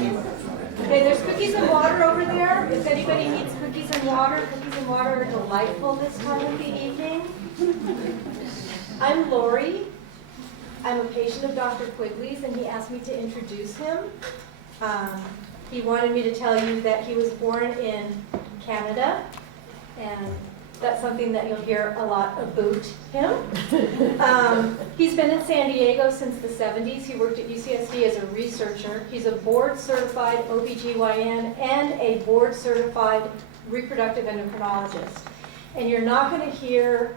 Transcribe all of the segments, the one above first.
Okay, there's cookies and water over there. If anybody needs cookies and water are delightful this time of the evening. I'm Lori. I'm a patient of Dr. Quigley's, and he asked me to introduce him. He wanted me to tell you that he was born in Canada, and that's something that you'll hear a lot about him. He's been in San Diego since the 70s. He worked at UCSD as a researcher. He's a board-certified OBGYN and a board-certified reproductive endocrinologist. And you're not going to hear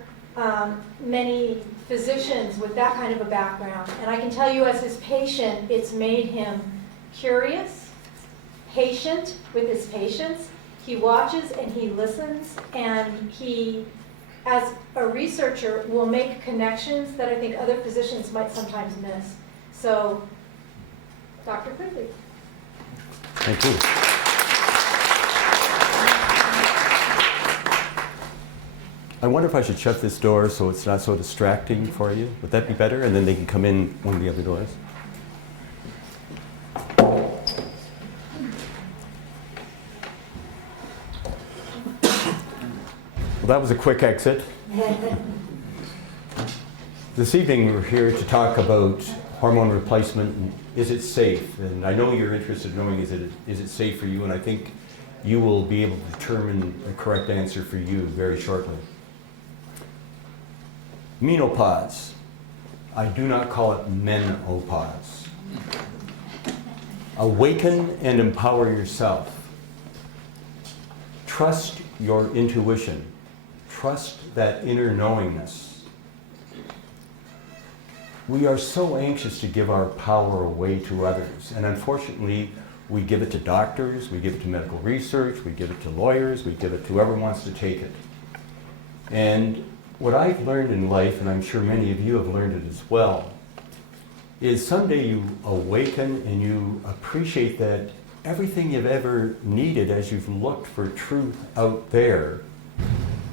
many physicians with that kind of a background. And I can tell you as his patient, it's made him curious, patient with his patients. He watches and he listens, and he, as a researcher, will make connections that I think other physicians might sometimes miss. So, Dr. Quigley. Thank you. I wonder if I should shut this door so it's not so distracting for you. Would that be better? And then they can come in one of the other doors. Well, that was a quick exit. This evening we're here to talk about hormone replacement and is it safe? And I know you're interested in knowing is it safe for you, and I think you will be able to determine the correct answer for you very shortly. Menopause. I do not call it menopause. Awaken and empower yourself. Trust your intuition. Trust that inner knowingness. We are so anxious to give our power away to others, and unfortunately, we give it to doctors, we give it to medical research, we give it to lawyers, we give it to whoever wants to take it. And what I've learned in life, and I'm sure many of you have learned it as well, is someday you awaken and you appreciate that everything you've ever needed as you've looked for truth out there,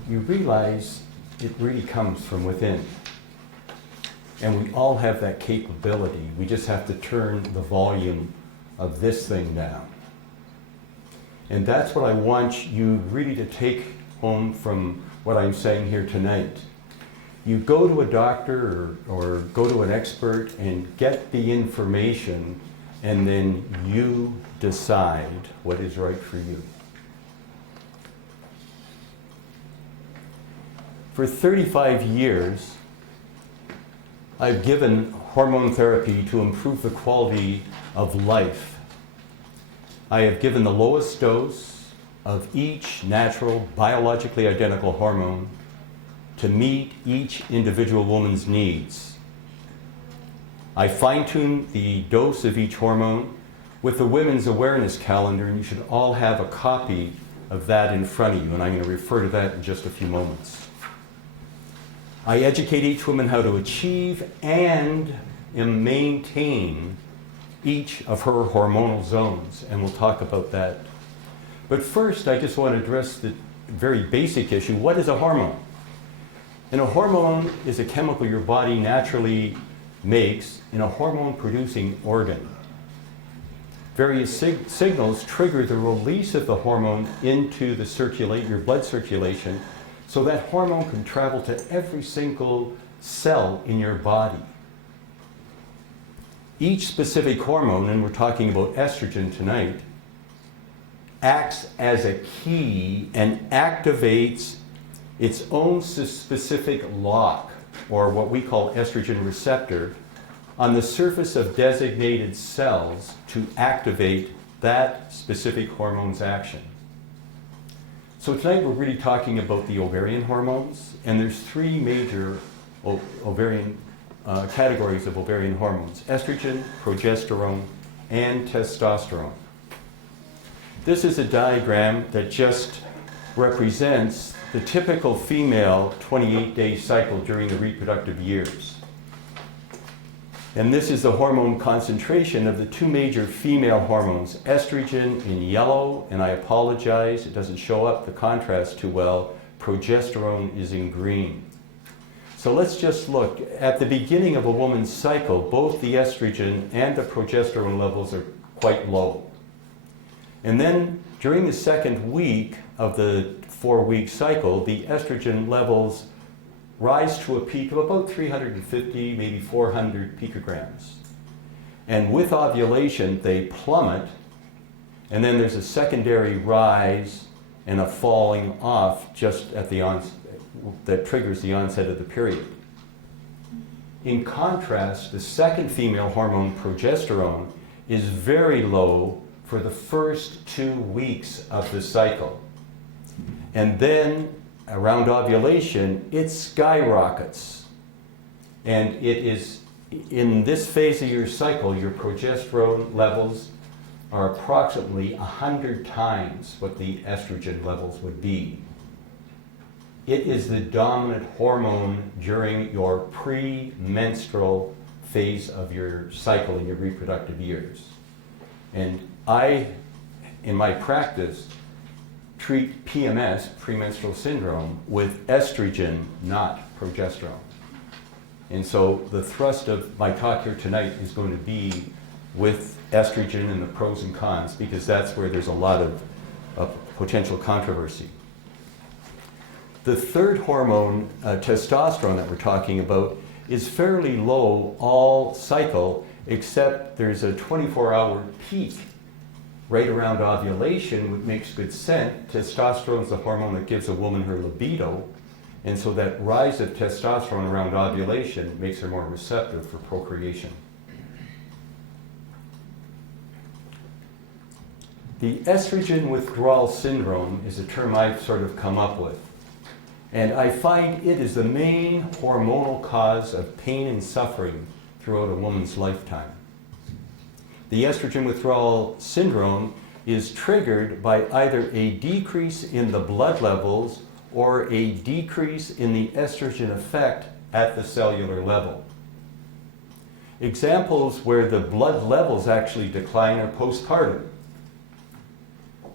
you realize it really comes from within. And we all have that capability. We just have to turn the volume of this thing down. And that's what I want you really to take home from what I'm saying here tonight. You go to a doctor or go to an expert and get the information, and then you decide what is right for you. For 35 years, I've given hormone therapy to improve the quality of life. I have given the lowest dose of each natural, biologically identical hormone to meet each individual woman's needs. I fine-tune the dose of each hormone with the Women's Awareness Calendar, and you should all have a copy of that in front of you, and I'm going to refer to that in just a few moments. I educate each woman how to achieve and maintain each of her hormonal zones, and we'll talk about that. But first, I just want to address the very basic issue. What is a hormone? And a hormone is a chemical your body naturally makes in a hormone-producing organ. Various signals trigger the release of the hormone into the your blood circulation, so that hormone can travel to every single cell in your body. Each specific hormone, and we're talking about estrogen tonight, acts as a key and activates its own specific lock, or what we call estrogen receptor, on the surface of designated cells to activate that specific hormone's action. So tonight we're really talking about the ovarian hormones, and there's three major ovarian categories of ovarian hormones: estrogen, progesterone, and testosterone. This is a diagram that just represents the typical female 28-day cycle during the reproductive years. And this is the hormone concentration of the two major female hormones, estrogen in yellow, and I apologize, it doesn't show up the contrast too well, progesterone is in green. So let's just look. At the beginning of a woman's cycle, both the estrogen and the progesterone levels are quite low. And then during the second week of the 4-week cycle, the estrogen levels rise to a peak of about 350, maybe 400 picograms. And with ovulation, they plummet, and then there's a secondary rise and a falling off just at the onset that triggers the onset of the period. In contrast, the second female hormone, progesterone, is very low for the first 2 weeks of the cycle. And then around ovulation, it skyrockets. And it is in this phase of your cycle, your progesterone levels are approximately 100 times what the estrogen levels would be. It is the dominant hormone during your premenstrual phase of your cycle in your reproductive years. And I, in my practice, treat PMS, premenstrual syndrome, with estrogen, not progesterone. And so the thrust of my talk here tonight is going to be with estrogen and the pros and cons, because that's where there's a lot of potential controversy. The third hormone, testosterone, that we're talking about is fairly low all cycle, except there's a 24-hour peak right around ovulation, which makes good sense. Testosterone is the hormone that gives a woman her libido, and so that rise of testosterone around ovulation makes her more receptive for procreation. The estrogen withdrawal syndrome is a term I've sort of come up with. And I find it is the main hormonal cause of pain and suffering throughout a woman's lifetime. The estrogen withdrawal syndrome is triggered by either a decrease in the blood levels or a decrease in the estrogen effect at the cellular level. Examples where the blood levels actually decline are postpartum.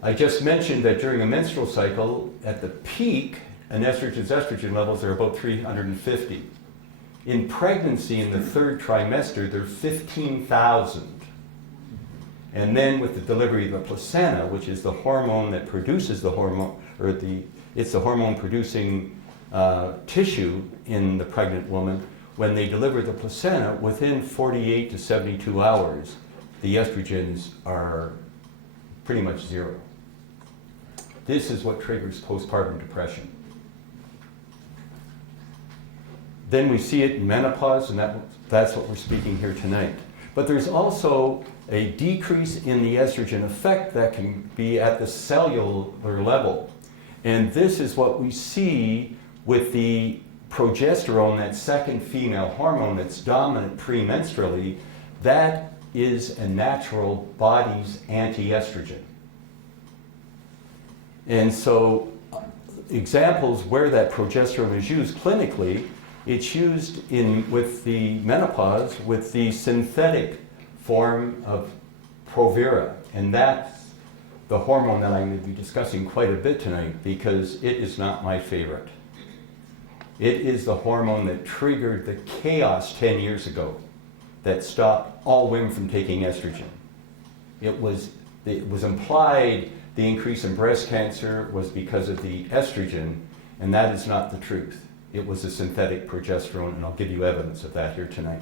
I just mentioned that during a menstrual cycle, at the peak, an estrogen's estrogen levels are about 350. In pregnancy, in the third trimester, they're 15,000. And then with the delivery of the placenta, which is the hormone that produces the hormone, or it's the hormone producing tissue in the pregnant woman, when they deliver the placenta, within 48 to 72 hours, the estrogens are pretty much zero. This is what triggers postpartum depression. Then we see it in menopause, and that's what we're speaking here tonight. But there's also a decrease in the estrogen effect that can be at the cellular level. And this is what we see with the progesterone, that second female hormone that's dominant premenstrually. That is a natural body's anti-estrogen. And so examples where that progesterone is used clinically, it's used with the menopause with the synthetic form of Provera. And that's the hormone that I'm going to be discussing quite a bit tonight, because it is not my favorite. It is the hormone that triggered the chaos 10 years ago that stopped all women from taking estrogen. It was implied the increase in breast cancer was because of the estrogen, and that is not the truth. It was a synthetic progesterone, and I'll give you evidence of that here tonight.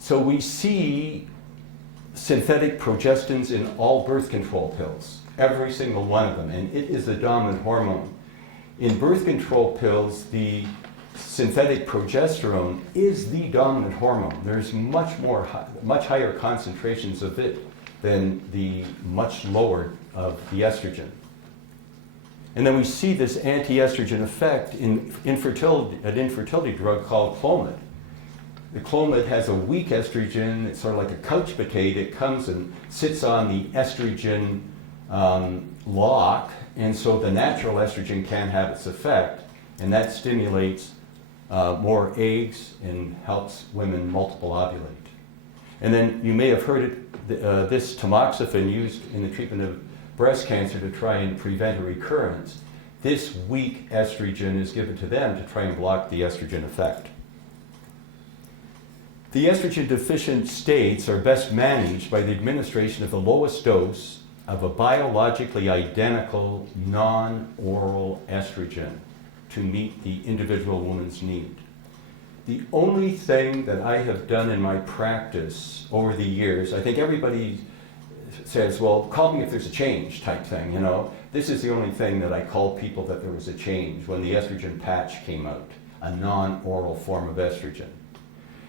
So we see synthetic progestins in all birth control pills, every single one of them, and it is the dominant hormone. In birth control pills, the synthetic progesterone is the dominant hormone. There's much higher concentrations of it than the much lower of the estrogen. And then we see this anti-estrogen effect in an infertility drug called Clomid. The Clomid has a weak estrogen. It's sort of like a couch potato. It comes and sits on the estrogen lock, and so the natural estrogen can't have its effect, and that stimulates more eggs and helps women multiple ovulate. And then you may have heard this tamoxifen used in the treatment of breast cancer to try and prevent a recurrence. This weak estrogen is given to them to try and block the estrogen effect. The estrogen deficient states are best managed by the administration of the lowest dose of a biologically identical non-oral estrogen to meet the individual woman's need. The only thing that I have done in my practice over the years, I think everybody says, well, call me if there's a change type thing, you know. This is the only thing that I call people that there was a change when the estrogen patch came out, a non-oral form of estrogen.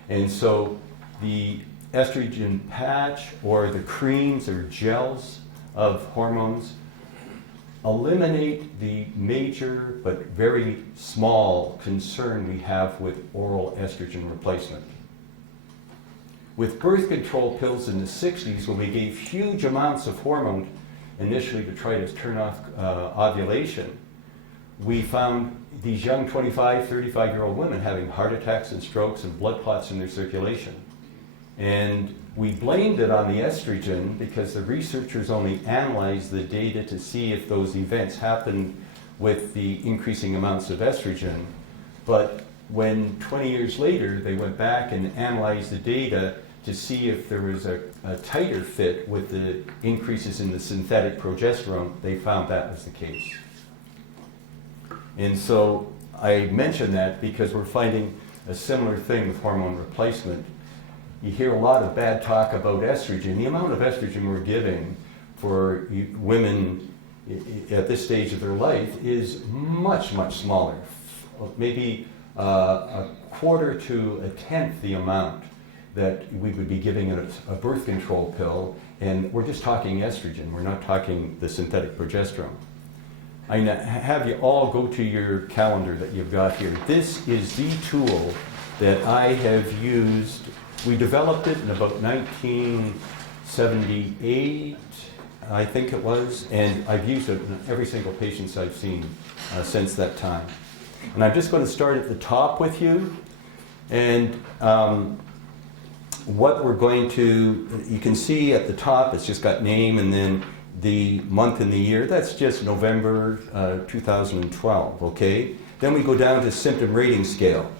And so the estrogen patch or the creams or gels of hormones eliminate the major but very small concern we have with oral estrogen replacement. With birth control pills in the 60s, when we gave huge amounts of hormone initially to try to turn off ovulation, we found these young 25, 35-year-old women having heart attacks and strokes and blood clots in their circulation. And we blamed it on the estrogen because the researchers only analyzed the data to see if those events happened with the increasing amounts of estrogen. But when 20 years later they went back and analyzed the data to see if there was a tighter fit with the increases in the synthetic progesterone, they found that was the case. And so I mention that because we're finding a similar thing with hormone replacement. You hear a lot of bad talk about estrogen. The amount of estrogen we're giving for women at this stage of their life is much, much smaller. Maybe a quarter to a tenth the amount that we would be giving a birth control pill, and we're just talking estrogen. We're not talking the synthetic progesterone. I have you all go to your calendar that you've got here. This is the tool that I have used. We developed it in about 1978, I think it was, and I've used it in every single patient I've seen since that time. And I'm just going to start at the top with you. And what we're going to, you can see at the top, it's just got name and then the month and the year. That's just November 2012, okay? Then we go down to symptom rating scale.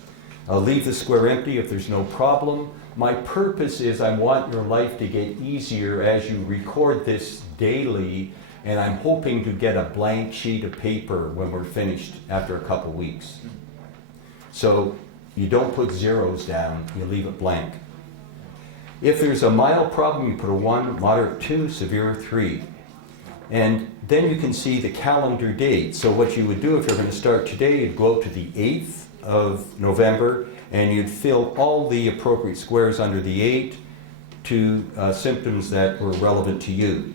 I'll leave the square empty if there's no problem. My purpose is I want your life to get easier as you record this daily, and I'm hoping to get a blank sheet of paper when we're finished after a couple weeks. So you don't put zeros down, you leave it blank. If there's a mild problem, you put a 1, moderate 2, severe 3. And then you can see the calendar date. So what you would do if you're going to start today, you'd go to the 8th of November, and you'd fill all the appropriate squares under the 8 to symptoms that were relevant to you.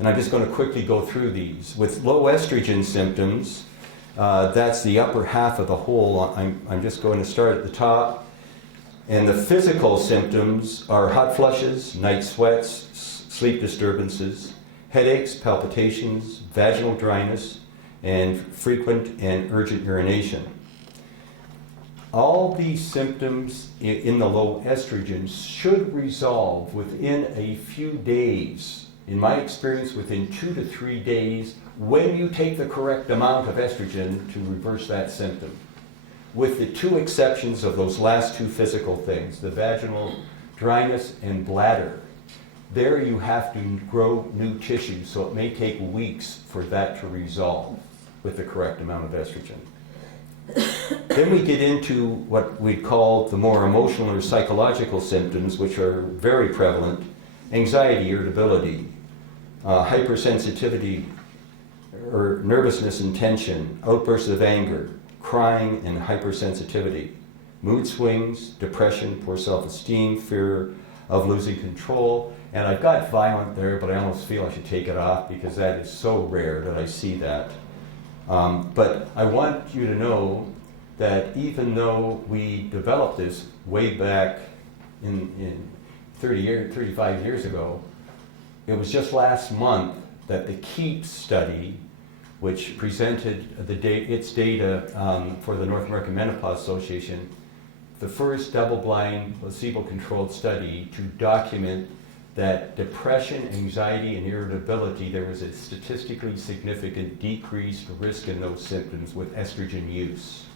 And I'm just going to quickly go through these. With low estrogen symptoms, that's the upper half of the whole. I'm just going to start at the top. And the physical symptoms are hot flushes, night sweats, sleep disturbances, headaches, palpitations, vaginal dryness, and frequent and urgent urination. All these symptoms in the low estrogen should resolve within a few days. In my experience, within 2 to 3 days, when you take the correct amount of estrogen to reverse that symptom. With the 2 exceptions of those last 2 physical things, the vaginal dryness and bladder. There you have to grow new tissue, so it may take weeks for that to resolve with the correct amount of estrogen. Then we get into what we call the more emotional or psychological symptoms, which are very prevalent: anxiety, irritability, hypersensitivity, or nervousness and tension, outbursts of anger, crying and hypersensitivity, mood swings, depression, poor self-esteem, fear of losing control. And I've got violent there, but I almost feel I should take it off because that is so rare that I see that. But I want you to know that even though we developed this way back in 35 years ago, it was just last month that the KEEP study, which presented its data for the North American Menopause Association, the first double-blind, placebo-controlled study to document that depression, anxiety, and irritability, there was a statistically significant decreased risk in those symptoms with estrogen use.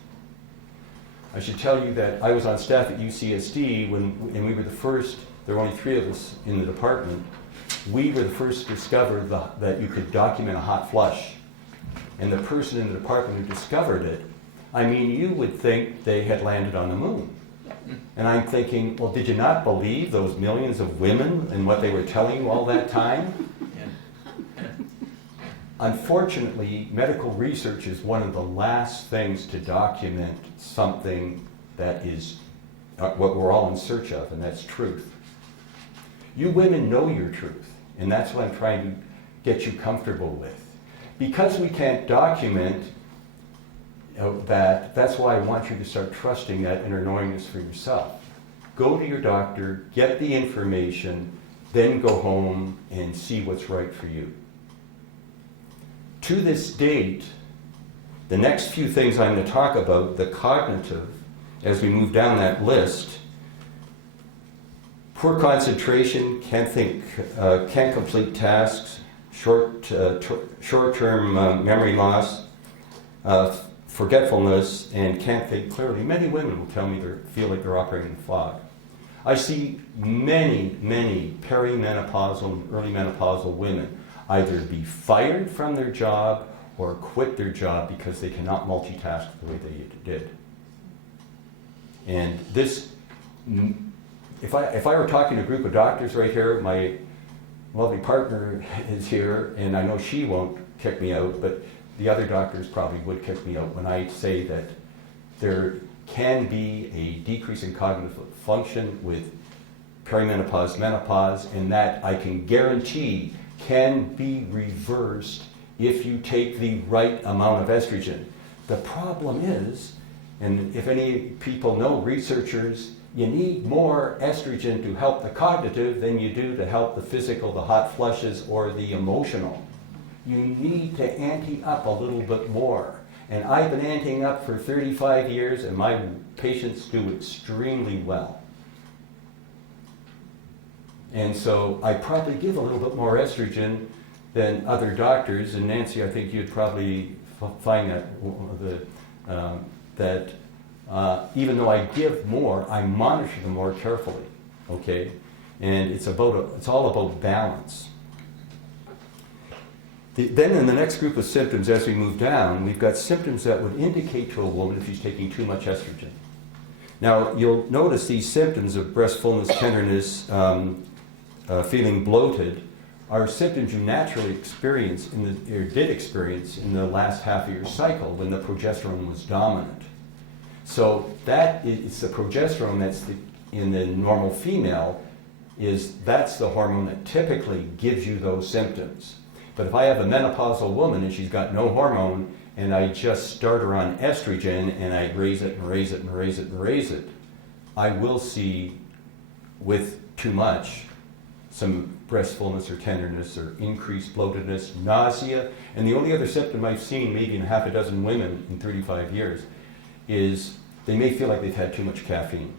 I should tell you that I was on staff at UCSD and we were the first, there were only 3 of us in the department, we were the first to discover that you could document a hot flush. And the person in the department who discovered it, I mean, you would think they had landed on the moon. And I'm thinking, well, did you not believe those millions of women and what they were telling you all that time? Unfortunately, medical research is one of the last things to document something that is what we're all in search of, and that's truth. You women know your truth, and that's what I'm trying to get you comfortable with. Because we can't document that's why I want you to start trusting that inner knowingness for yourself. Go to your doctor, get the information, then go home and see what's right for you. To this date, the next few things I'm going to talk about, the cognitive, as we move down that list, poor concentration, can't think, can't complete tasks, short-term memory loss, forgetfulness, and can't think clearly. Many women will tell me they feel like they're operating in fog. I see many, many perimenopausal and early menopausal women either be fired from their job or quit their job because they cannot multitask the way they did. And this, if I were talking to a group of doctors right here, my lovely partner is here, and I know she won't kick me out, but the other doctors probably would kick me out when I say that there can be a decrease in cognitive function with perimenopause, menopause, and that I can guarantee can be reversed if you take the right amount of estrogen. The problem is, and if any people know, researchers, you need more estrogen to help the cognitive than you do to help the physical, the hot flushes, or the emotional. You need to ante up a little bit more. And I've been anteing up for 35 years, and my patients do extremely well. And so I probably give a little bit more estrogen than other doctors, and Nancy, I think you'd probably find that even though I give more, I monitor them more carefully, okay? And it's all about balance. Then in the next group of symptoms, as we move down, we've got symptoms that would indicate to a woman if she's taking too much estrogen. Now, you'll notice these symptoms of breast fullness, tenderness, feeling bloated, are symptoms you naturally experience did experience in the last half of your cycle when the progesterone was dominant. So it's the progesterone that's in the normal female, that's the hormone that typically gives you those symptoms. But if I have a menopausal woman and she's got no hormone, and I just start her on estrogen and I raise it and raise it and raise it and raise it, I will see with too much some breast fullness or tenderness or increased bloatedness, nausea. And the only other symptom I've seen maybe in half a dozen women in 35 years is they may feel like they've had too much caffeine.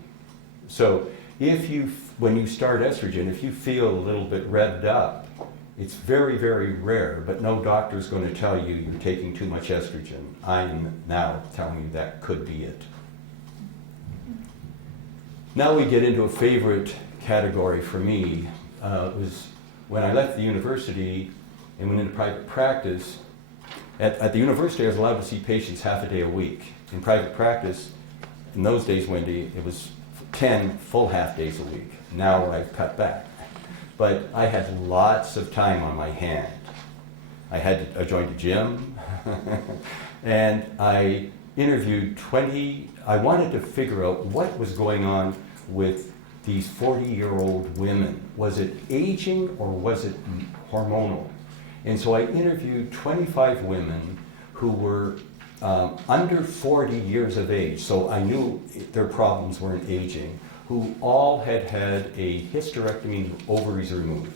So when you start estrogen, if you feel a little bit revved up, it's very, very rare, but no doctor is going to tell you you're taking too much estrogen. I'm now telling you that could be it. Now we get into a favorite category for me. It was when I left the university and went into private practice. At the university, I was allowed to see patients half a day a week. In private practice, in those days, Wendy, it was 10 full half days a week. Now I've cut back. But I had lots of time on my hand. I joined a gym, and I interviewed I wanted to figure out what was going on with these 40-year-old women. Was it aging or was it hormonal? And so I interviewed 25 women who were under 40 years of age, so I knew their problems weren't aging, who all had a hysterectomy, ovaries removed.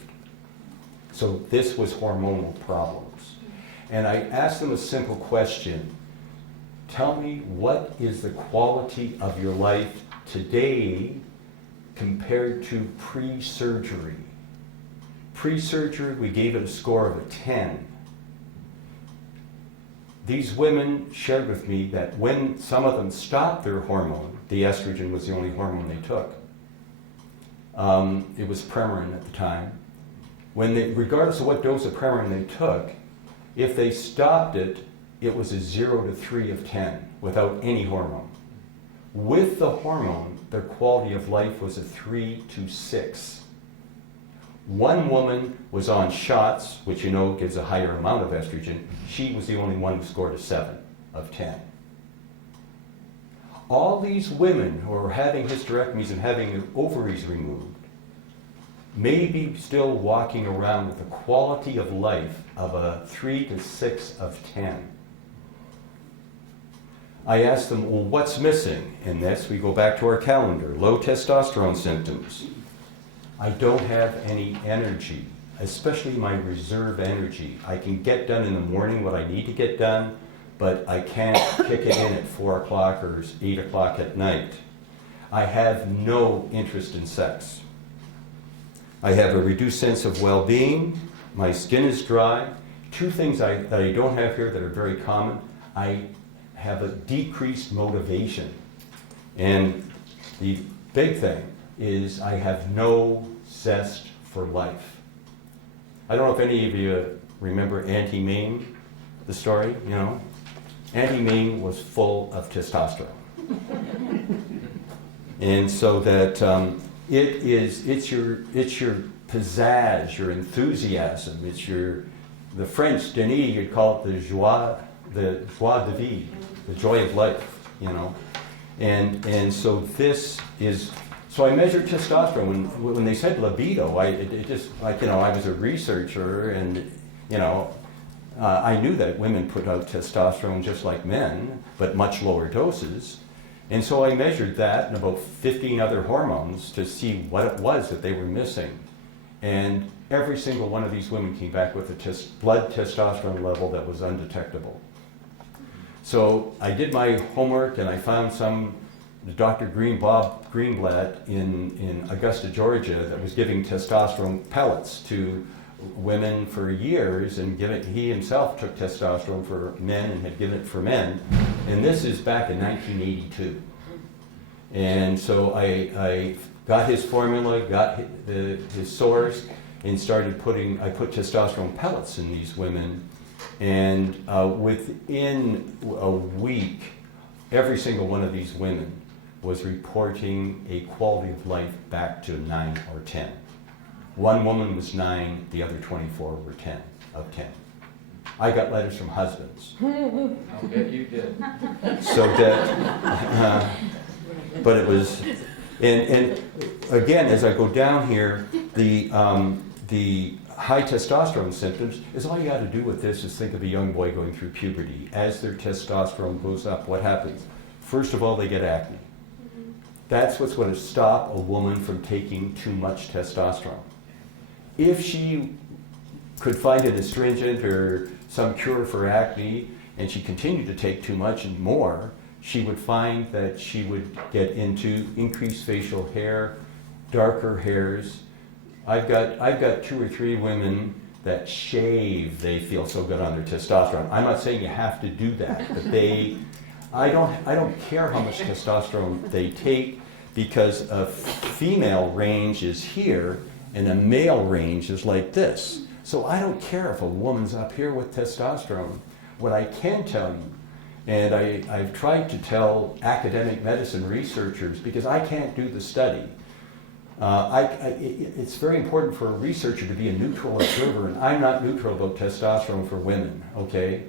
So this was hormonal problems. And I asked them a simple question. Tell me, what is the quality of your life today compared to pre-surgery? Pre-surgery, we gave it a score of a 10. these women shared with me that when some of them stopped their hormone, the estrogen was the only hormone they took. It was Premarin at the time. Regardless of what dose of Premarin they took, if they stopped it, it was a 0 to 3 of 10 without any hormone. With the hormone, their quality of life was a 3 to 6. One woman was on shots, which you know gives a higher amount of estrogen. She was the only one who scored a 7 of 10. All these women who are having hysterectomies and having their ovaries removed may be still walking around with a quality of life of a 3 to 6 of 10. I asked them, well, what's missing in this? We go back to our calendar. Low testosterone symptoms. I don't have any energy, especially my reserve energy. I can get done in the morning what I need to get done, but I can't kick it in at 4 o'clock or 8 o'clock at night. I have no interest in sex. I have a reduced sense of well-being. My skin is dry. Two things that I don't have here that are very common. I have a decreased motivation. And the big thing is I have no zest for life. I don't know if any of you remember Auntie Mame, the story, you know? Auntie Mame was full of testosterone. And so that it's your pizzazz, your enthusiasm, it's the French, Denis, you'd call it the joie de vivre, the joy of life, you know. And so this is, so I measured testosterone. When they said libido, I was a researcher, and, you know, I knew that women put out testosterone just like men, but much lower doses. And so I measured that and about 15 other hormones to see what it was that they were missing. And every single one of these women came back with a blood testosterone level that was undetectable. So I did my homework, and I found Dr. Bob Greenblatt in Augusta, Georgia, that was giving testosterone pellets to women for years, and he himself took testosterone for men and had given it for men. And this is back in 1982. And so I got his formula, got his source, and I put testosterone pellets in these women. And within a week, every single one of these women was reporting a quality of life back to 9 or 10. One woman was 9, the other 24 were 10 of 10. I got letters from husbands. I'll bet you did. So that, but it was, and again, as I go down here, the high testosterone symptoms is all you got to do with this is think of a young boy going through puberty. As their testosterone goes up, what happens? First of all, they get acne. That's what's going to stop a woman from taking too much testosterone. If she could find an astringent or some cure for acne, and she continued to take too much and more, she would find that she would get into increased facial hair, darker hairs. I've got 2 or 3 women that shave, they feel so good on their testosterone. I'm not saying you have to do that, but I don't care how much testosterone they take, because a female range is here and a male range is like this. So I don't care if a woman's up here with testosterone. What I can tell you, and I've tried to tell academic medicine researchers, because I can't do the study, it's very important for a researcher to be a neutral observer, and I'm not neutral about testosterone for women, okay?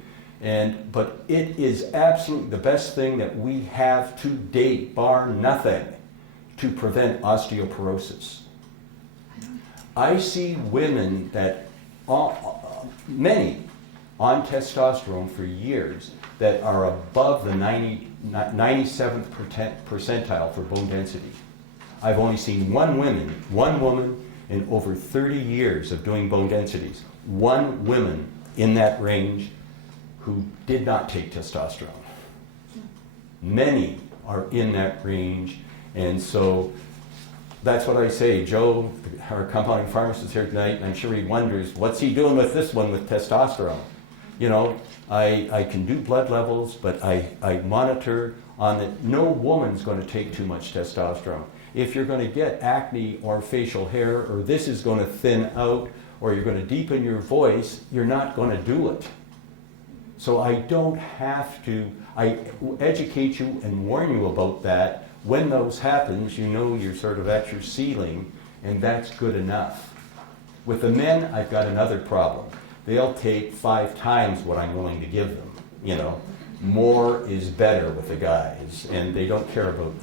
But it is absolutely the best thing that we have to date, bar nothing, to prevent osteoporosis. I see women that, many, on testosterone for years, that are above the 97th percentile for bone density. I've only seen one woman in over 30 years of doing bone densities, one woman in that range who did not take testosterone. Many are in that range, and so that's what I say. Joe, our compounding pharmacist here tonight, and I'm sure he wonders, what's he doing with this one with testosterone? You know, I can do blood levels, but I monitor on that no woman's going to take too much testosterone. If you're going to get acne or facial hair, or this is going to thin out, or you're going to deepen your voice, you're not going to do it. So I don't have to, I educate you and warn you about that. When those happens, you know you're sort of at your ceiling, and that's good enough. With the men, I've got another problem. They'll take 5 times what I'm willing to give them. You know, more is better with the guys, and they don't care about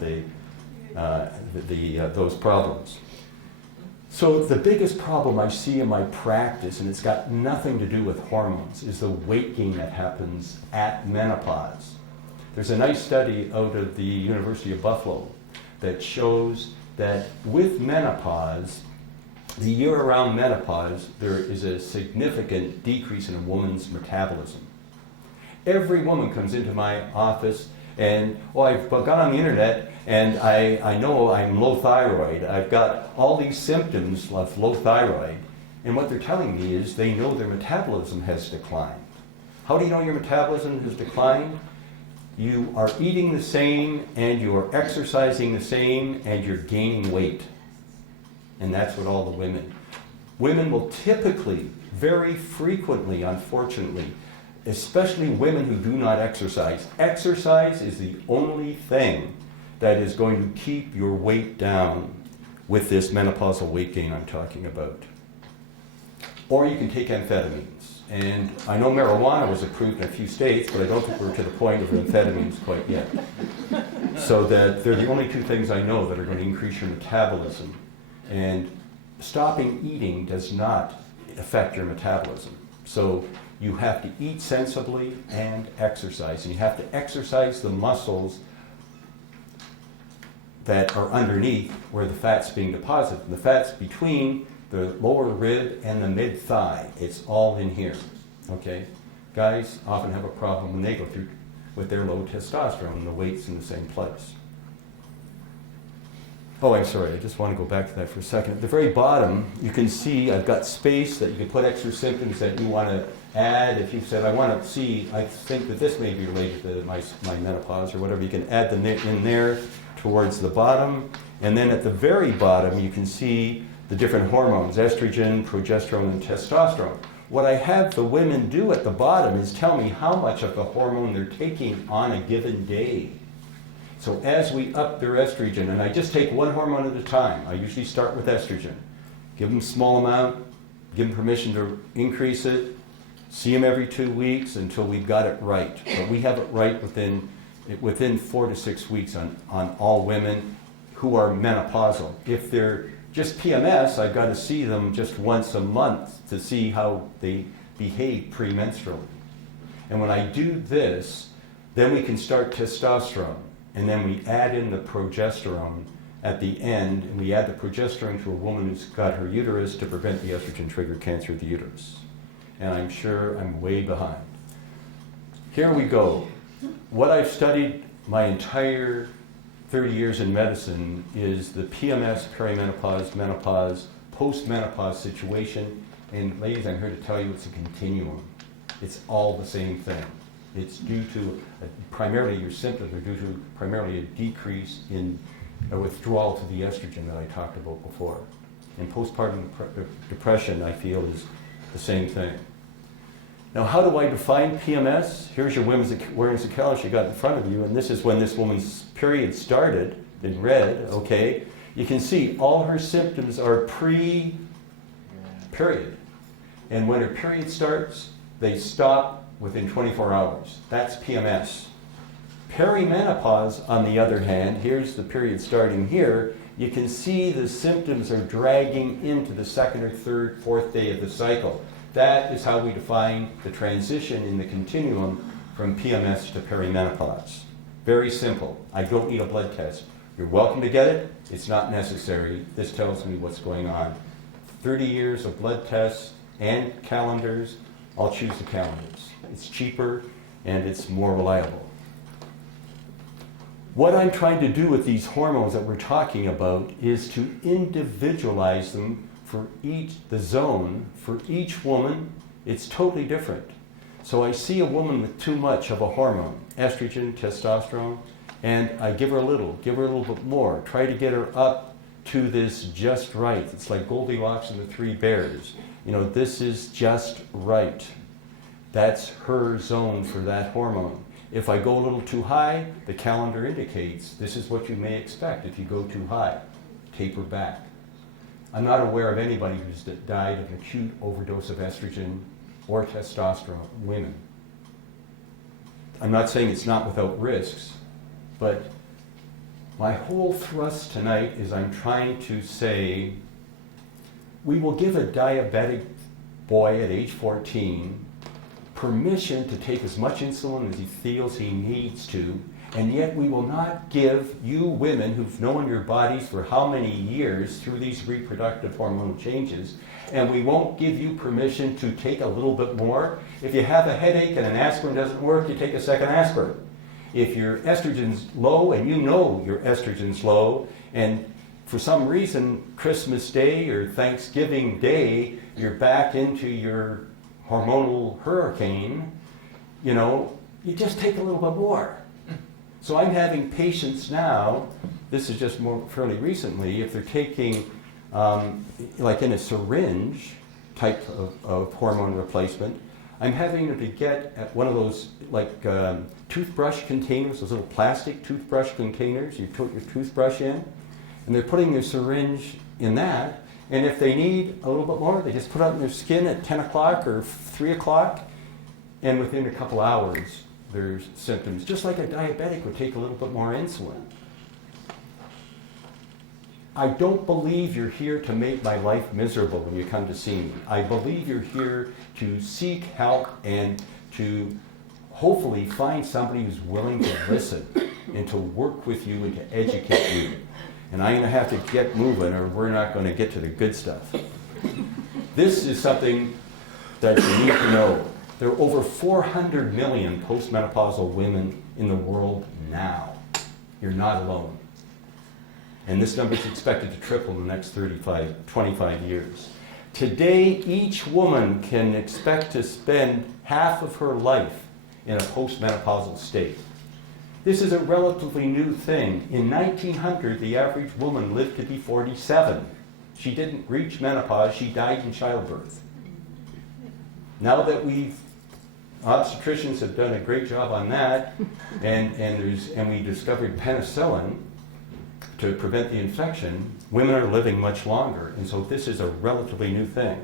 those problems. So the biggest problem I see in my practice, and it's got nothing to do with hormones, is the weight gain that happens at menopause. There's a nice study out of the University of Buffalo that shows that with menopause, the year-round menopause, there is a significant decrease in a woman's metabolism. Every woman comes into my office and, oh, I've gone on the internet and I know I'm low thyroid. I've got all these symptoms of low thyroid. And what they're telling me is they know their metabolism has declined. How do you know your metabolism has declined? You are eating the same and you are exercising the same and you're gaining weight. And that's what all the women. Women will typically, very frequently, unfortunately, especially women who do not exercise. Exercise is the only thing that is going to keep your weight down with this menopausal weight gain I'm talking about. Or you can take amphetamines. And I know marijuana was approved in a few states, but I don't think we're to the point of amphetamines quite yet. So that they're the only 2 things I know that are going to increase your metabolism. And stopping eating does not affect your metabolism. So you have to eat sensibly and exercise. And you have to exercise the muscles that are underneath where the fat's being deposited. And the fat's between the lower rib and the mid-thigh. It's all in here, okay? Guys often have a problem when they go through with their low testosterone and the weight's in the same place. Oh, I'm sorry, I just want to go back to that for a second. At the very bottom, you can see I've got space that you can put extra symptoms that you want to add. If you said, I want to see, I think that this may be related to my menopause or whatever, you can add them in there towards the bottom. And then at the very bottom, you can see the different hormones, estrogen, progesterone, and testosterone. What I have the women do at the bottom is tell me how much of the hormone they're taking on a given day. So as we up their estrogen, and I just take one hormone at a time. I usually start with estrogen. Give them a small amount, give them permission to increase it, see them every 2 weeks until we've got it right. But we have it right within 4 to 6 weeks on all women who are menopausal. If they're just PMS, I've got to see them just once a month to see how they behave premenstrually. And when I do this, then we can start testosterone. And then we add in the progesterone at the end, and we add the progesterone to a woman who's got her uterus to prevent the estrogen-triggered cancer of the uterus. And I'm sure I'm way behind. Here we go. What I've studied my entire 30 years in medicine is the PMS, perimenopause, menopause, post-menopause situation. And ladies, I'm here to tell you it's a continuum. It's all the same thing. It's due to, primarily your symptoms are due to primarily a decrease in a withdrawal to the estrogen that I talked about before. And postpartum depression, I feel, is the same thing. Now, how do I define PMS? Here's your women's awareness of calories you got in front of you, and this is when this woman's period started, in red, okay? You can see all her symptoms are pre-period. And when her period starts, they stop within 24 hours. That's PMS. Perimenopause, on the other hand, here's the period starting here, you can see the symptoms are dragging into the 2nd or 3rd, 4th day of the cycle. That is how we define the transition in the continuum from PMS to perimenopause. Very simple. I don't need a blood test. You're welcome to get it. It's not necessary. This tells me what's going on. 30 years of blood tests and calendars. I'll choose the calendars. It's cheaper and it's more reliable. What I'm trying to do with these hormones that we're talking about is to individualize them for the zone, for each woman. It's totally different. So I see a woman with too much of a hormone, estrogen, testosterone, and I give her a little bit more, try to get her up to this just right. It's like Goldilocks and the Three Bears. You know, this is just right. That's her zone for that hormone. If I go a little too high, the calendar indicates this is what you may expect if you go too high. Taper back. I'm not aware of anybody who's died of an acute overdose of estrogen or testosterone, women. I'm not saying it's not without risks, but my whole thrust tonight is I'm trying to say we will give a diabetic boy at age 14 permission to take as much insulin as he feels he needs to, and yet we will not give you women who've known your bodies for how many years through these reproductive hormonal changes, and we won't give you permission to take a little bit more. If you have a headache and an aspirin doesn't work, you take a second aspirin. If your estrogen's low and you know your estrogen's low, and for some reason Christmas Day or Thanksgiving Day you're back into your hormonal hurricane, you know, you just take a little bit more. So I'm having patients now, this is just more fairly recently, if they're taking like in a syringe type of hormone replacement, I'm having them to get at one of those like toothbrush containers, those little plastic toothbrush containers you put your toothbrush in, and they're putting their syringe in that, and if they need a little bit more, they just put it on their skin at 10 o'clock or 3 o'clock, and within a couple hours there's symptoms, just like a diabetic would take a little bit more insulin. I don't believe you're here to make my life miserable when you come to see me. I believe you're here to seek help and to hopefully find somebody who's willing to listen and to work with you and to educate you. And I'm going to have to get moving or we're not going to get to the good stuff. This is something that you need to know. There are over 400 million postmenopausal women in the world now. You're not alone. And this number is expected to triple in the next 25 years. Today, each woman can expect to spend half of her life in a postmenopausal state. This is a relatively new thing. In 1900, the average woman lived to be 47. She didn't reach menopause, she died in childbirth. Now that obstetricians have done a great job on that, and we discovered penicillin to prevent the infection, women are living much longer, and so this is a relatively new thing.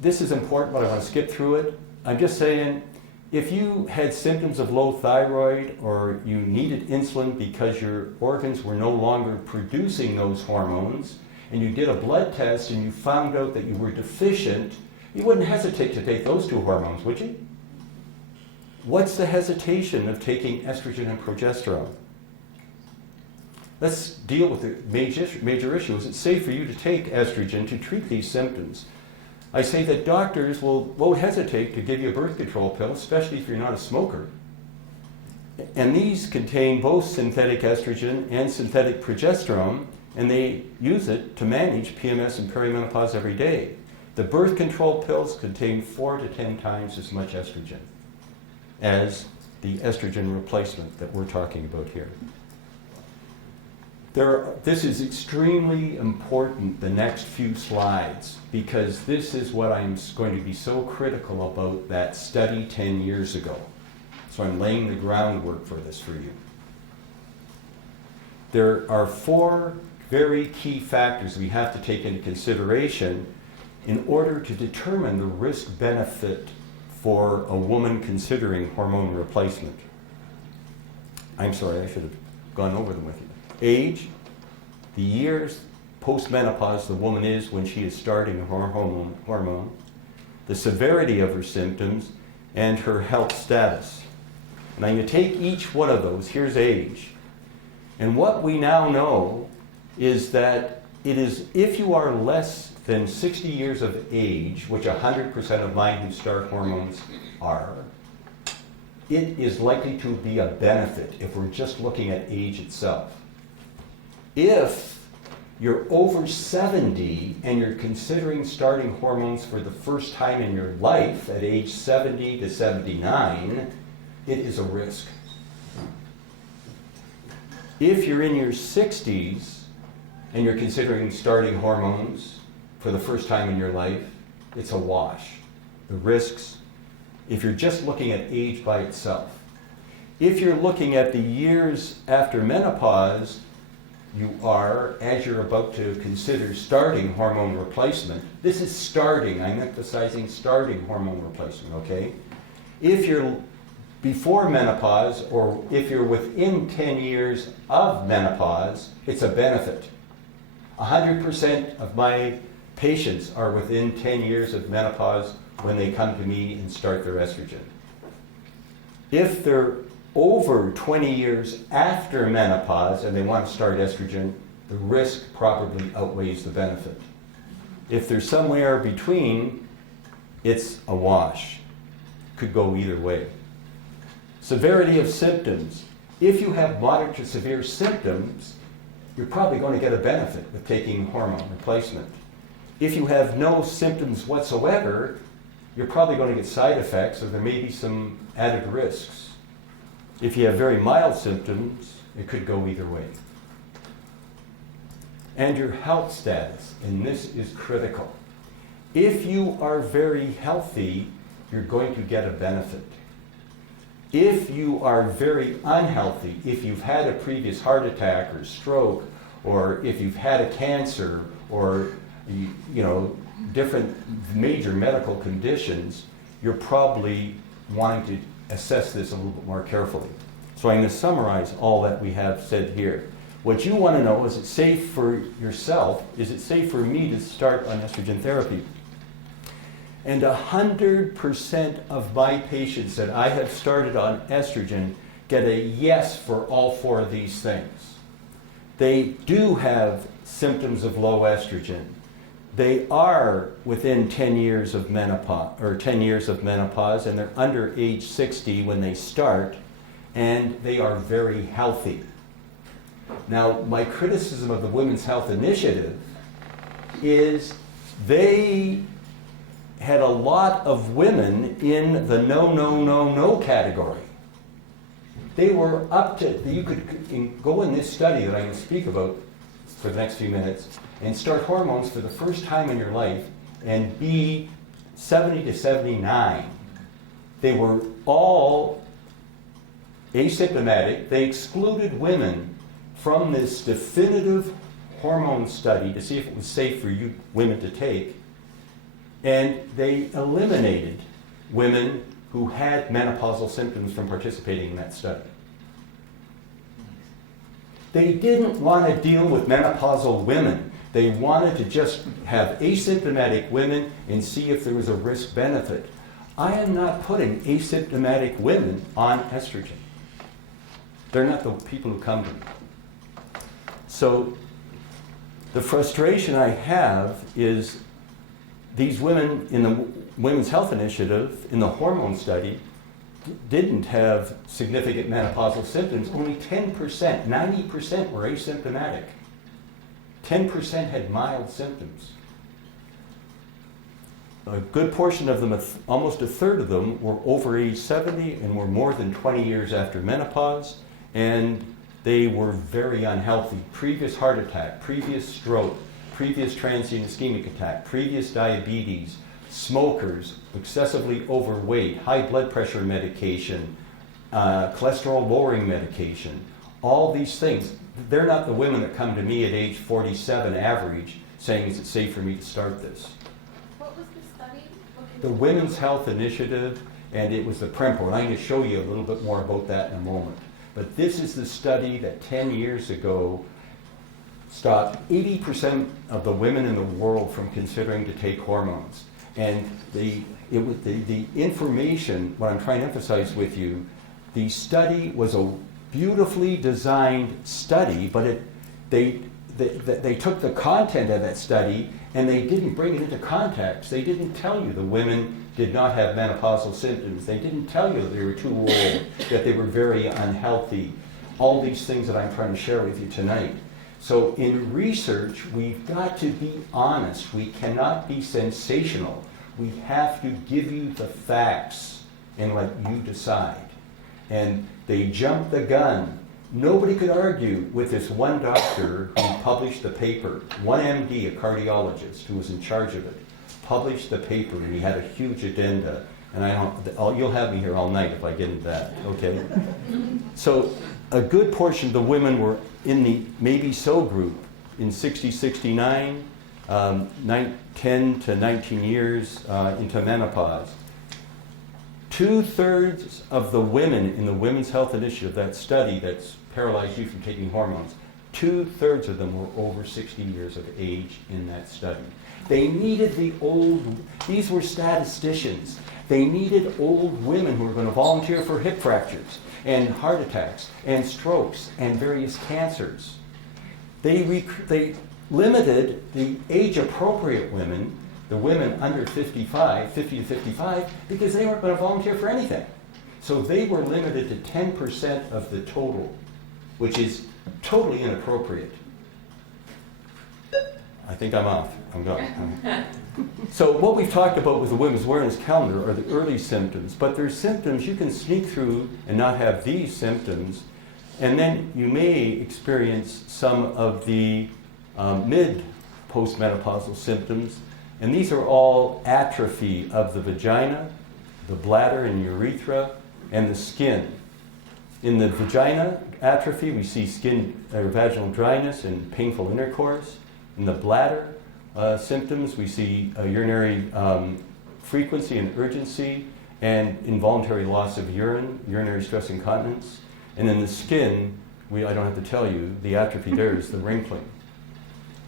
This is important, but I want to skip through it. I'm just saying, if you had symptoms of low thyroid or you needed insulin because your organs were no longer producing those hormones, and you did a blood test and you found out that you were deficient, you wouldn't hesitate to take those two hormones, would you? What's the hesitation of taking estrogen and progesterone? Let's deal with the major issue. Is it safe for you to take estrogen to treat these symptoms? I say that doctors won't hesitate to give you a birth control pill, especially if you're not a smoker. And these contain both synthetic estrogen and synthetic progesterone, and they use it to manage PMS and perimenopause every day. The birth control pills contain 4 to 10 times as much estrogen as the estrogen replacement that we're talking about here. This is extremely important, the next few slides, because this is what I'm going to be so critical about that study 10 years ago. So I'm laying the groundwork for this for you. There are 4 very key factors we have to take into consideration in order to determine the risk-benefit for a woman considering hormone replacement. I'm sorry, I should have gone over them with you. Age, the years post-menopause the woman is when she is starting a hormone, the severity of her symptoms, and her health status. Now you take each one of those, here's age. And what we now know is that it is, if you are less than 60 years of age, which 100% of mine who start hormones are, it is likely to be a benefit if we're just looking at age itself. If you're over 70 and you're considering starting hormones for the first time in your life at age 70 to 79, it is a risk. If you're in your 60s and you're considering starting hormones for the first time in your life, it's a wash. The risks, if you're just looking at age by itself. If you're looking at the years after menopause, you are, as you're about to consider starting hormone replacement, this is starting, I'm emphasizing starting hormone replacement, okay? If you're before menopause, or if you're within 10 years of menopause, it's a benefit. 100% of my patients are within 10 years of menopause when they come to me and start their estrogen. If they're over 20 years after menopause and they want to start estrogen, the risk probably outweighs the benefit. If they're somewhere between, it's a wash. Could go either way. Severity of symptoms. If you have moderate to severe symptoms, you're probably going to get a benefit with taking hormone replacement. If you have no symptoms whatsoever, you're probably going to get side effects, or there may be some added risks. If you have very mild symptoms, it could go either way. And your health status, and this is critical. If you are very healthy, you're going to get a benefit. If you are very unhealthy, if you've had a previous heart attack or stroke, or if you've had a cancer, or different major medical conditions, you're probably wanting to assess this a little bit more carefully. So I'm going to summarize all that we have said here. What you want to know, is it safe for yourself? Is it safe for me to start on estrogen therapy? And 100% of my patients that I have started on estrogen get a yes for all four of these things. They do have symptoms of low estrogen. They are within 10 years of menopause, and they're under age 60 when they start, and they are very healthy. Now, my criticism of the Women's Health Initiative is they had a lot of women in the no category. They were up to, you could go in this study that I'm going to speak about for the next few minutes and start hormones for the first time in your life and be 70 to 79. They were all asymptomatic. They excluded women from this definitive hormone study to see if it was safe for you women to take. And they eliminated women who had menopausal symptoms from participating in that study. They didn't want to deal with menopausal women. They wanted to just have asymptomatic women and see if there was a risk-benefit. I am not putting asymptomatic women on estrogen. They're not the people who come to me. So the frustration I have is these women in the Women's Health Initiative, in the hormone study, didn't have significant menopausal symptoms. Only 10%, 90% were asymptomatic. 10% had mild symptoms. A good portion of them, almost a third of them, were over age 70 and were more than 20 years after menopause, and they were very unhealthy. Previous heart attack, previous stroke, previous transient ischemic attack, previous diabetes, smokers, excessively overweight, high blood pressure medication, cholesterol lowering medication, all these things. They're not the women that come to me at age 47 average saying, is it safe for me to start this? What was the study? The Women's Health Initiative, and it was the PREMPO, and I'm going to show you a little bit more about that in a moment. But this is the study that 10 years ago stopped 80% of the women in the world from considering to take hormones. And the information, what I'm trying to emphasize with you, the study was a beautifully designed study, but they took the content of that study and they didn't bring it into context. They didn't tell you the women did not have menopausal symptoms. They didn't tell you that they were too old, that they were very unhealthy. All these things that I'm trying to share with you tonight. So in research, we've got to be honest. We cannot be sensational. We have to give you the facts and let you decide. And they jumped the gun. Nobody could argue with this one doctor who published the paper, one MD, a cardiologist who was in charge of it, published the paper, and he had a huge addenda. And you'll have me here all night if I get into that, okay? So a good portion of the women were in the maybe so group in 60, 69, 10 to 19 years into menopause. 2/3 of the women in the Women's Health Initiative, that study that's paralyzed you from taking hormones, 2/3 of them were over 60 years of age in that study. They needed these were statisticians. They needed old women who were going to volunteer for hip fractures and heart attacks and strokes and various cancers. They limited the age-appropriate women, the women under 55, 50 to 55, because they weren't going to volunteer for anything. So they were limited to 10% of the total, which is totally inappropriate. I think I'm off. I'm gone. So what we've talked about with the Women's Awareness Calendar are the early symptoms, but there's symptoms you can sneak through and not have these symptoms, and then you may experience some of the mid-postmenopausal symptoms, and these are all atrophy of the vagina, the bladder and urethra, and the skin. In the vagina atrophy, we see skin or vaginal dryness and painful intercourse. In the bladder symptoms, we see urinary frequency and urgency and involuntary loss of urine, urinary stress incontinence. And in the skin, I don't have to tell you, the atrophy there is the wrinkling.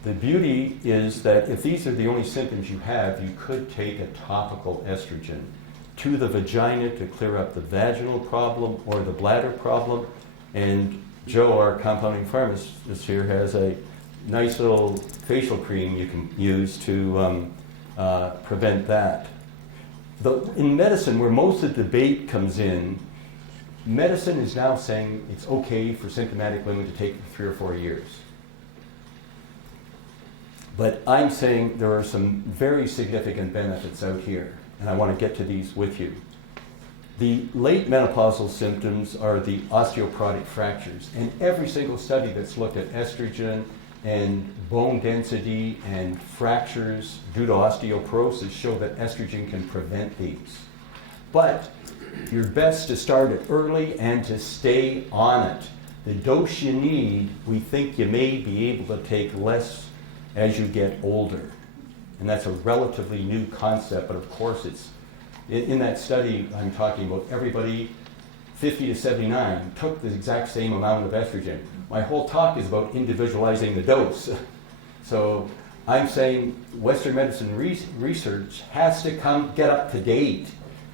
The beauty is that if these are the only symptoms you have, you could take a topical estrogen to the vagina to clear up the vaginal problem or the bladder problem. And Joe, our compounding pharmacist here, has a nice little facial cream you can use to prevent that. In medicine, where most of the debate comes in, medicine is now saying it's okay for symptomatic women to take 3 or 4 years. But I'm saying there are some very significant benefits out here, and I want to get to these with you. The late menopausal symptoms are the osteoporotic fractures, and every single study that's looked at estrogen and bone density and fractures due to osteoporosis show that estrogen can prevent these. But you're best to start it early and to stay on it. The dose you need, we think you may be able to take less as you get older. And that's a relatively new concept, but of course it's, in that study I'm talking about, everybody 50 to 79 took the exact same amount of estrogen. My whole talk is about individualizing the dose. So I'm saying Western medicine research has to get up to date.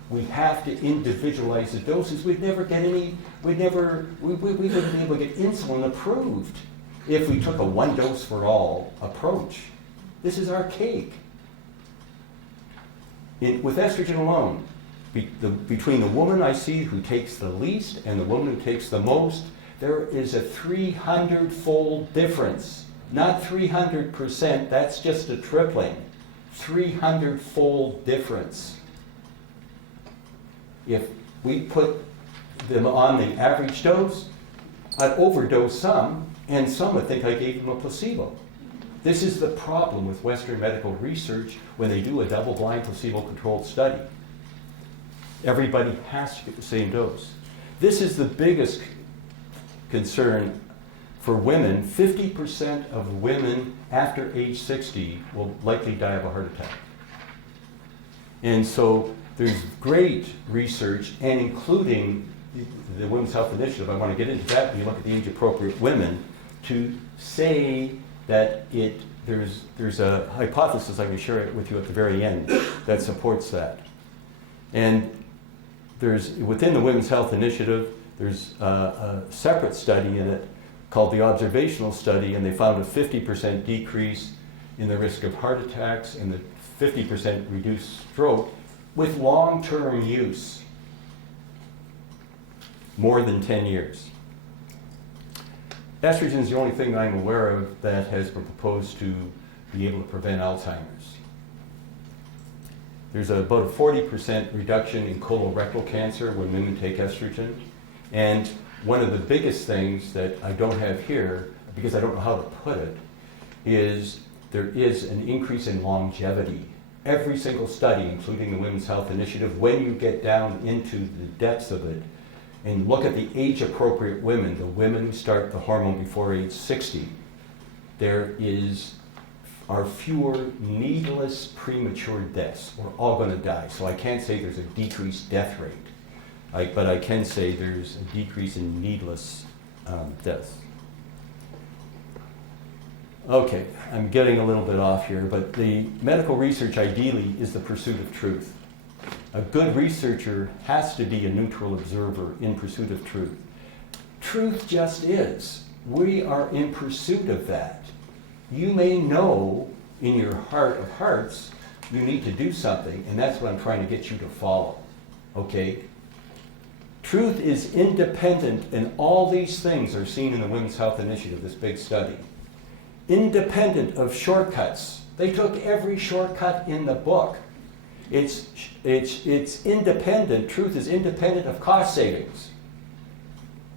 We have to individualize the doses. We wouldn't be able to get insulin approved if we took a one dose for all approach. This is archaic. With estrogen alone, between the woman I see who takes the least and the woman who takes the most, there is a 300-fold difference. Not 300%, that's just a tripling. 300-fold difference. If we put them on the average dose, I'd overdose some, and some would think I gave them a placebo. This is the problem with Western medical research when they do a double-blind placebo-controlled study. Everybody has to get the same dose. This is the biggest concern for women. 50% of women after age 60 will likely die of a heart attack. And so there's great research, and including the Women's Health Initiative, I want to get into that when you look at the age-appropriate women, to say that there's a hypothesis I can share it with you at the very end that supports that. And within the Women's Health Initiative, there's a separate study in it called the observational study, and they found a 50% decrease in the risk of heart attacks and the 50% reduced stroke with long-term use, more than 10 years. Estrogen is the only thing I'm aware of that has been proposed to be able to prevent Alzheimer's. There's about a 40% reduction in colorectal cancer when women take estrogen. And one of the biggest things that I don't have here, because I don't know how to put it, is there is an increase in longevity. Every single study, including the Women's Health Initiative, when you get down into the depths of it and look at the age-appropriate women, the women who start the hormone before age 60, there are fewer needless premature deaths. We're all going to die. So I can't say there's a decreased death rate, but I can say there's a decrease in needless deaths. Okay, I'm getting a little bit off here, but the medical research ideally is the pursuit of truth. A good researcher has to be a neutral observer in pursuit of truth. Truth just is. We are in pursuit of that. You may know in your heart of hearts you need to do something, and that's what I'm trying to get you to follow. Okay? Truth is independent, and all these things are seen in the Women's Health Initiative, this big study. Independent of shortcuts. They took every shortcut in the book. It's independent. Truth is independent of cost savings.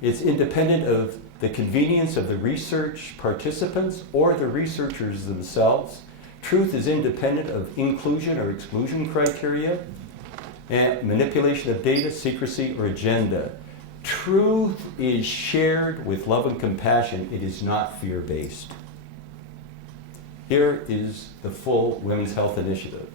It's independent of the convenience of the research participants or the researchers themselves. Truth is independent of inclusion or exclusion criteria and manipulation of data, secrecy, or agenda. Truth is shared with love and compassion. It is not fear-based. Here is the full Women's Health Initiative.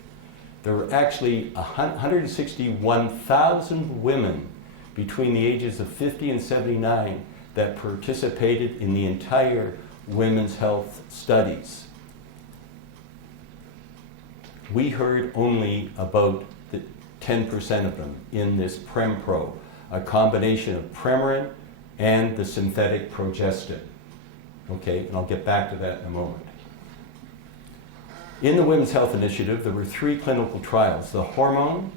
There were actually 161,000 women between the ages of 50 and 79 that participated in the entire women's health studies. We heard only about 10% of them in this PremPro, a combination of Premarin and the synthetic progestin. Okay, and I'll get back to that in a moment. In the Women's Health Initiative, there were 3 clinical trials. The hormone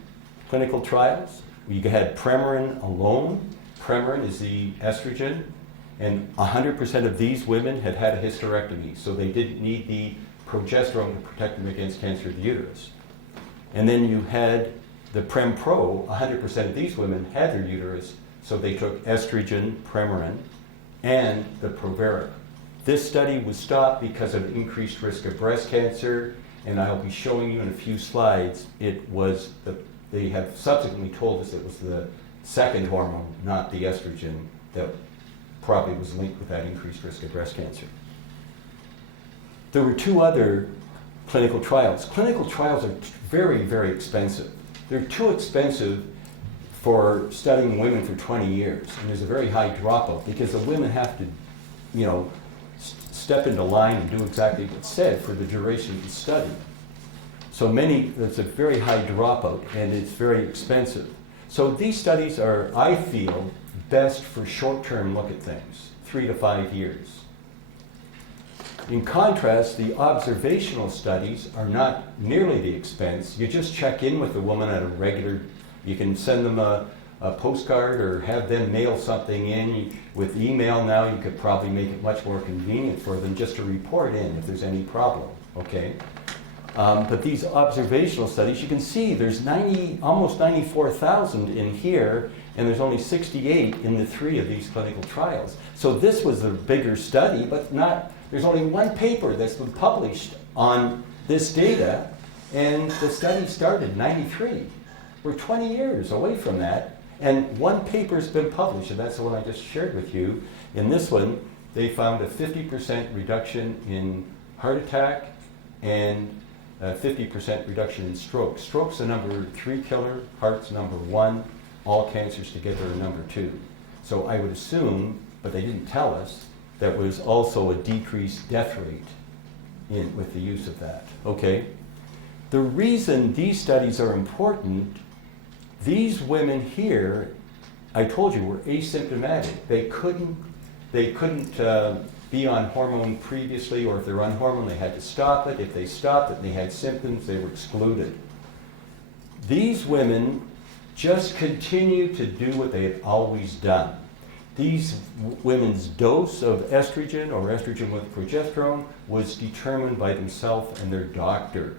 clinical trials, you had Premarin alone. Premarin is the estrogen, and 100% of these women had had a hysterectomy, so they didn't need the progesterone to protect them against cancer of the uterus. And then you had the PremPro, 100% of these women had their uterus, so they took estrogen, Premarin, and the Provera. This study was stopped because of increased risk of breast cancer, and I'll be showing you in a few slides. They have subsequently told us it was the second hormone, not the estrogen, that probably was linked with that increased risk of breast cancer. There were 2 other clinical trials. Clinical trials are very, very expensive. They're too expensive for studying women for 20 years, and there's a very high dropout because the women have to, step into line and do exactly what's said for the duration of the study. So there's a very high dropout, and it's very expensive. So these studies are, I feel, best for short-term look at things, 3 to 5 years. In contrast, the observational studies are not nearly the expense. You just check in with the woman at a regular, you can send them a postcard or have them mail something in. With email now, you could probably make it much more convenient for them just to report in if there's any problem, okay? But these observational studies, you can see there's almost 94,000 in here, and there's only 68 in the 3 of these clinical trials. So this was a bigger study, but there's only 1 paper that's been published on this data, and the study started in '93. We're 20 years away from that, and 1 paper's been published, and that's the one I just shared with you. In this one, they found a 50% reduction in heart attack and a 50% reduction in stroke. Stroke's the number 3 killer, heart's number 1, all cancers together are number 2. So I would assume, but they didn't tell us, that was also a decreased death rate with the use of that, okay? The reason these studies are important, these women here, I told you, were asymptomatic. They couldn't be on hormone previously, or if they're on hormone, they had to stop it. If they stopped it and they had symptoms, they were excluded. These women just continued to do what they had always done. These women's dose of estrogen or estrogen with progesterone was determined by themselves and their doctor.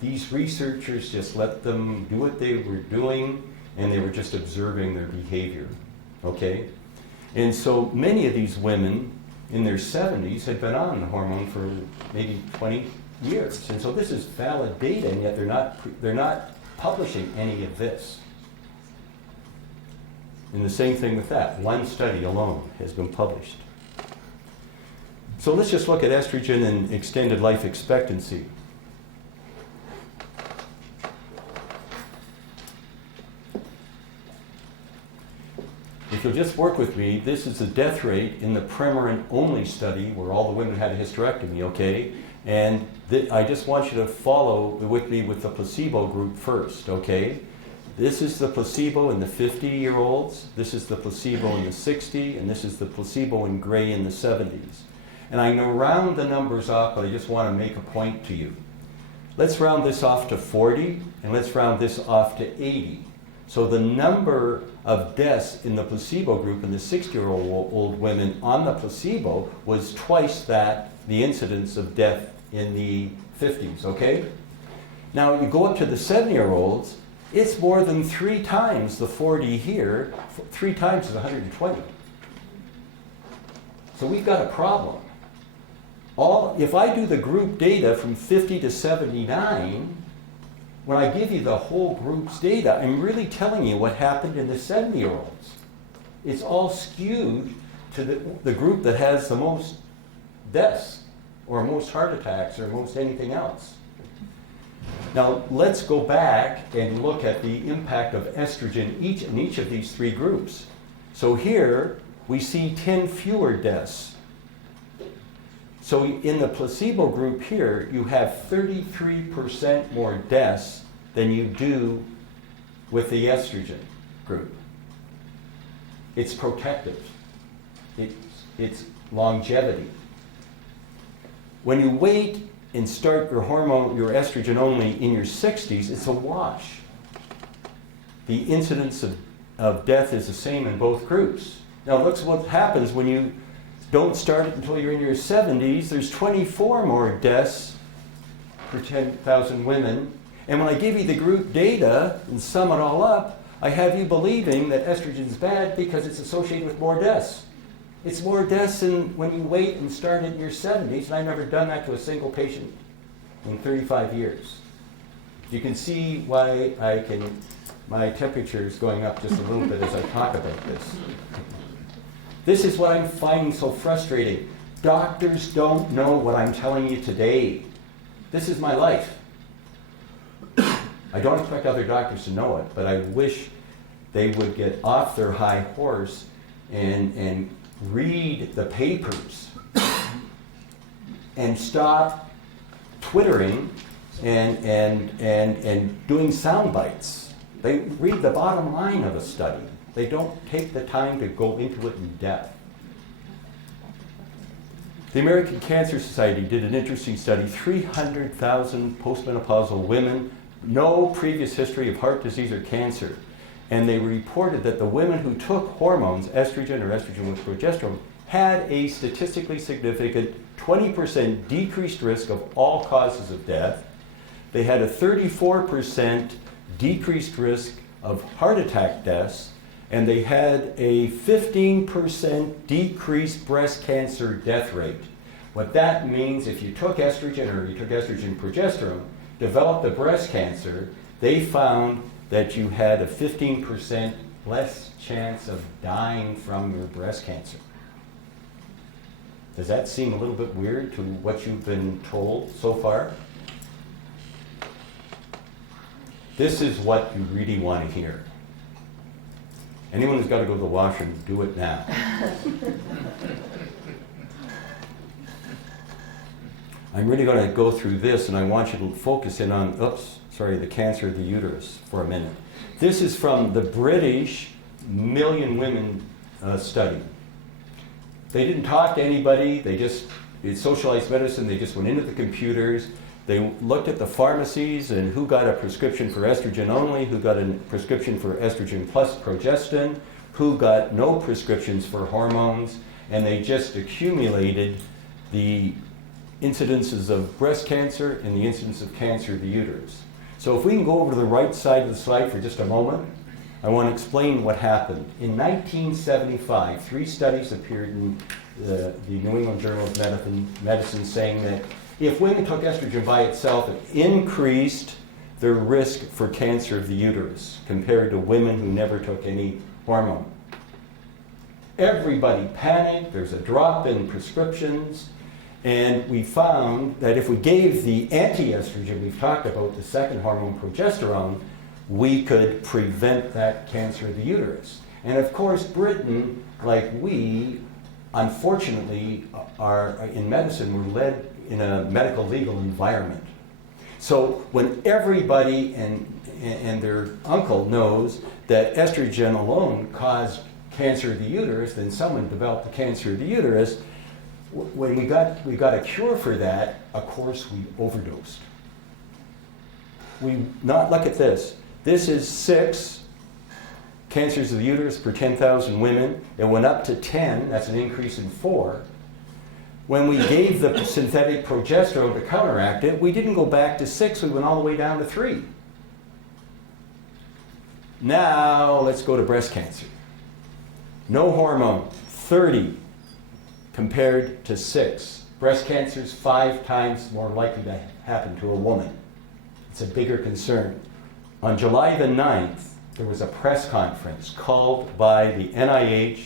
These researchers just let them do what they were doing, and they were just observing their behavior, okay? And so many of these women in their 70s had been on the hormone for maybe 20 years. And so this is valid data, and yet they're not publishing any of this. And the same thing with that. One study alone has been published. So let's just look at estrogen and extended life expectancy. If you'll just work with me, this is the death rate in the Premarin-only study where all the women had a hysterectomy, okay? And I just want you to follow with me with the placebo group first, okay? This is the placebo in the 50-year-olds, this is the placebo in the 60, and this is the placebo in gray in the 70s. And I'm going to round the numbers off, but I just want to make a point to you. Let's round this off to 40, and let's round this off to 80. So the number of deaths in the placebo group in the 60-year-old women on the placebo was twice that, the incidence of death in the 50s, okay? Now you go up to the 70-year-olds, it's more than 3 times the 40 here, 3 times is 120. So we've got a problem. If I do the group data from 50 to 79, when I give you the whole group's data, I'm really telling you what happened in the 70-year-olds. It's all skewed to the group that has the most deaths, or most heart attacks, or most anything else. Now, let's go back and look at the impact of estrogen in each of these 3 groups. So here, we see 10 fewer deaths. So in the placebo group here, you have 33% more deaths than you do with the estrogen group. It's protective. It's longevity. When you wait and start your hormone, your estrogen only in your 60s, it's a wash. The incidence of death is the same in both groups. Now look what happens when you don't start it until you're in your 70s. There's 24 more deaths per 10,000 women. And when I give you the group data and sum it all up, I have you believing that estrogen is bad because it's associated with more deaths. It's more deaths than when you wait and start it in your 70s, and I've never done that to a single patient in 35 years. You can see why my temperature is going up just a little bit as I talk about this. This is what I'm finding so frustrating. Doctors don't know what I'm telling you today. This is my life. I don't expect other doctors to know it, but I wish they would get off their high horse and read the papers and stop twittering and doing sound bites. They read the bottom line of a study. They don't take the time to go into it in depth. The American Cancer Society did an interesting study, 300,000 postmenopausal women, no previous history of heart disease or cancer. And they reported that the women who took hormones, estrogen or estrogen with progesterone, had a statistically significant 20% decreased risk of all causes of death. They had a 34% decreased risk of heart attack deaths, and they had a 15% decreased breast cancer death rate. What that means, if you took estrogen or you took estrogen progesterone, developed a breast cancer, they found that you had a 15% less chance of dying from your breast cancer. Does that seem a little bit weird to what you've been told so far? This is what you really want to hear. Anyone who's got to go to the washroom, do it now. I'm really going to go through this, and I want you to focus in on, the cancer of the uterus for a minute. This is from the British Million Women study. They didn't talk to anybody. It's socialized medicine. They just went into the computers. They looked at the pharmacies and who got a prescription for estrogen only, who got a prescription for estrogen plus progestin, who got no prescriptions for hormones, and they just accumulated the incidences of breast cancer and the incidence of cancer of the uterus. So if we can go over to the right side of the slide for just a moment, I want to explain what happened. In 1975, 3 studies appeared in the New England Journal of Medicine saying that if women took estrogen by itself, it increased their risk for cancer of the uterus compared to women who never took any hormone. Everybody panicked, there's a drop in prescriptions, and we found that if we gave the anti-estrogen we've talked about, the second hormone, progesterone, we could prevent that cancer of the uterus. And of course, Britain, like we, unfortunately, are in medicine, we're led in a medical legal environment. So when everybody and their uncle knows that estrogen alone caused cancer of the uterus, then someone developed the cancer of the uterus. When we got a cure for that, of course we overdosed. Look at this. This is 6 cancers of the uterus per 10,000 women. It went up to 10, that's an increase in 4. When we gave the synthetic progesterone to counteract it, we didn't go back to 6, we went all the way down to 3. Now let's go to breast cancer. No hormone, 30 compared to 6. Breast cancer is 5 times more likely to happen to a woman. It's a bigger concern. On July the 9th, there was a press conference called by the NIH.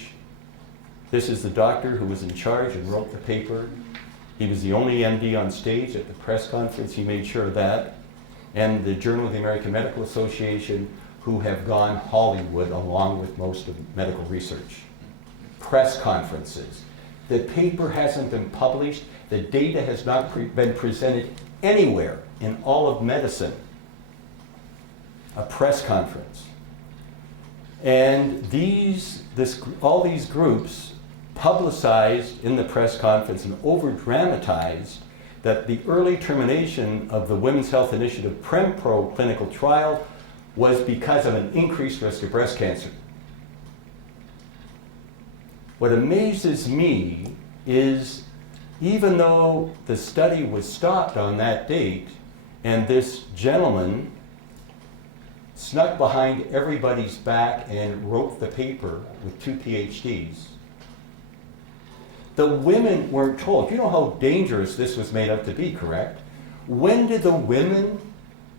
This is the doctor who was in charge and wrote the paper. He was the only MD on stage at the press conference. He made sure of that. And the Journal of the American Medical Association, who have gone Hollywood along with most of medical research. Press conferences. The paper hasn't been published. The data has not been presented anywhere in all of medicine. A press conference. And all these groups publicized in the press conference and over-dramatized that the early termination of the Women's Health Initiative PremPro clinical trial was because of an increased risk of breast cancer. What amazes me is even though the study was stopped on that date and this gentleman snuck behind everybody's back and wrote the paper with 2 PhDs, the women weren't told. You know how dangerous this was made out to be, correct? When did the women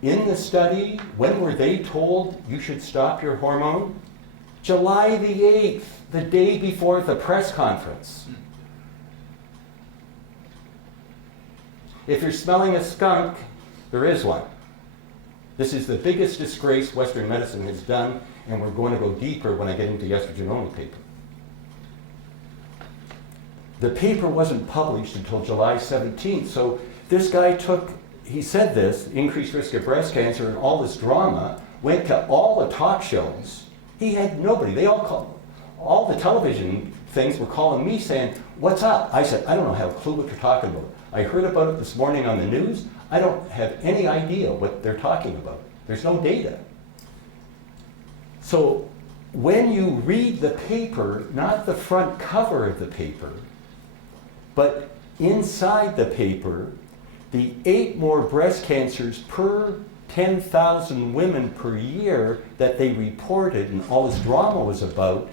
in the study, when were they told you should stop your hormone? July the 8th, the day before the press conference. If you're smelling a skunk, there is one. This is the biggest disgrace Western medicine has done, and we're going to go deeper when I get into the estrogen-only paper. The paper wasn't published until July 17th, so this guy he said this, increased risk of breast cancer and all this drama, went to all the talk shows. He had nobody. All the television things were calling me saying, "What's up?" I said, "I don't have a clue what you're talking about. I heard about it this morning on the news. I don't have any idea what they're talking about. There's no data." So when you read the paper, not the front cover of the paper, but inside the paper, the 8 more breast cancers per 10,000 women per year that they reported and all this drama was about,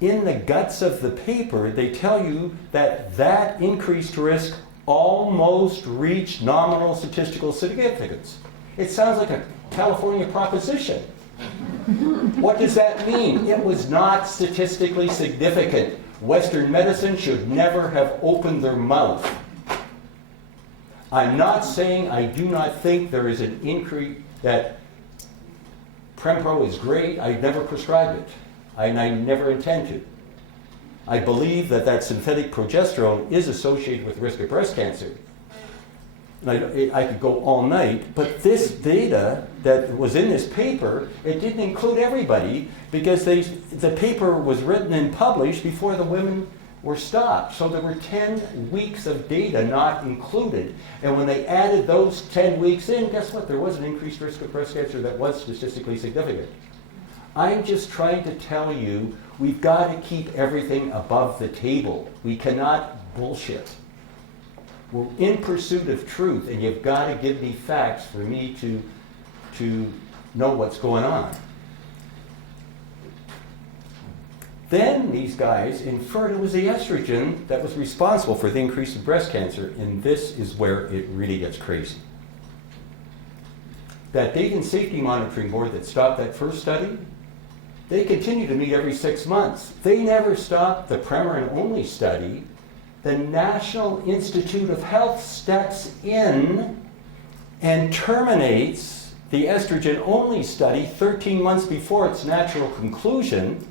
in the guts of the paper, they tell you that increased risk almost reached nominal statistical significance. It sounds like a California proposition. What does that mean? It was not statistically significant. Western medicine should never have opened their mouth. I'm not saying I do not think there is an increase, that PremPro is great. I never prescribed it, and I never intend to. I believe that synthetic progesterone is associated with the risk of breast cancer. And I could go all night, but this data that was in this paper, it didn't include everybody because the paper was written and published before the women were stopped. So there were 10 weeks of data not included. And when they added those 10 weeks in, guess what? There was an increased risk of breast cancer that was statistically significant. I'm just trying to tell you, we've got to keep everything above the table. We cannot bullshit. We're in pursuit of truth, and you've got to give me facts for me to know what's going on. Then these guys inferred it was the estrogen that was responsible for the increase in breast cancer, and this is where it really gets crazy. That Data and Safety Monitoring Board that stopped that first study, they continue to meet every 6 months. They never stopped the Premarin-only study. The National Institute of Health steps in and terminates the estrogen-only study 13 months before its natural conclusion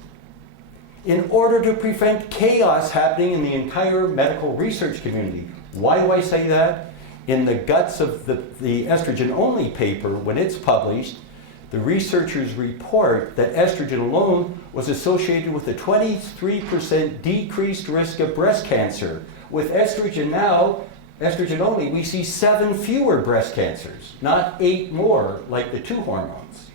in order to prevent chaos happening in the entire medical research community. Why do I say that? In the guts of the estrogen-only paper, when it's published, the researchers report that estrogen alone was associated with a 23% decreased risk of breast cancer. With estrogen now, estrogen only, we see 7 fewer breast cancers, not 8 more like the 2 hormones.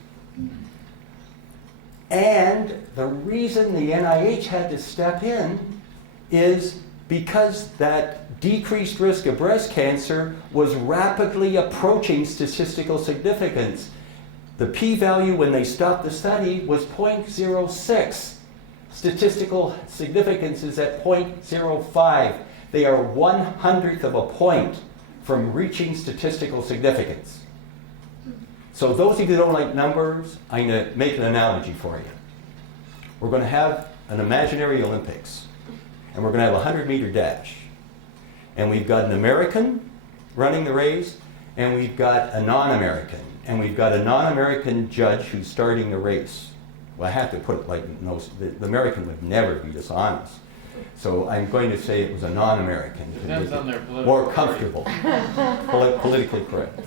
And the reason the NIH had to step in is because that decreased risk of breast cancer was rapidly approaching statistical significance. The p-value when they stopped the study was 0.06. Statistical significance is at 0.05. They are 1/100th of a point from reaching statistical significance. So those of you who don't like numbers, I'm going to make an analogy for you. We're going to have an imaginary Olympics, and we're going to have a 100-meter dash. And we've got an American running the race, and we've got a non-American. And we've got a non-American judge who's starting the race. Well, I have to put it like, no, the American would never be dishonest. So I'm going to say it was a non-American. Depends on their political more comfortable. Politically correct.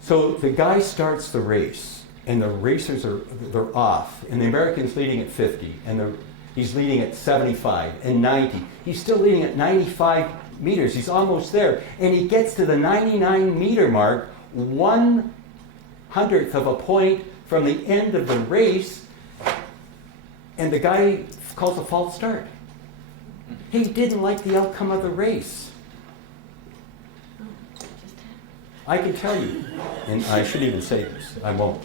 So the guy starts the race, and the racers they're off, and the American's leading at 50, and he's leading at 75 and 90. He's still leading at 95 meters. He's almost there, and he gets to the 99-meter mark, 1/100th of a point from the end of the race, and the guy calls a false start. He didn't like the outcome of the race. I can tell you, and I should even say this, I won't.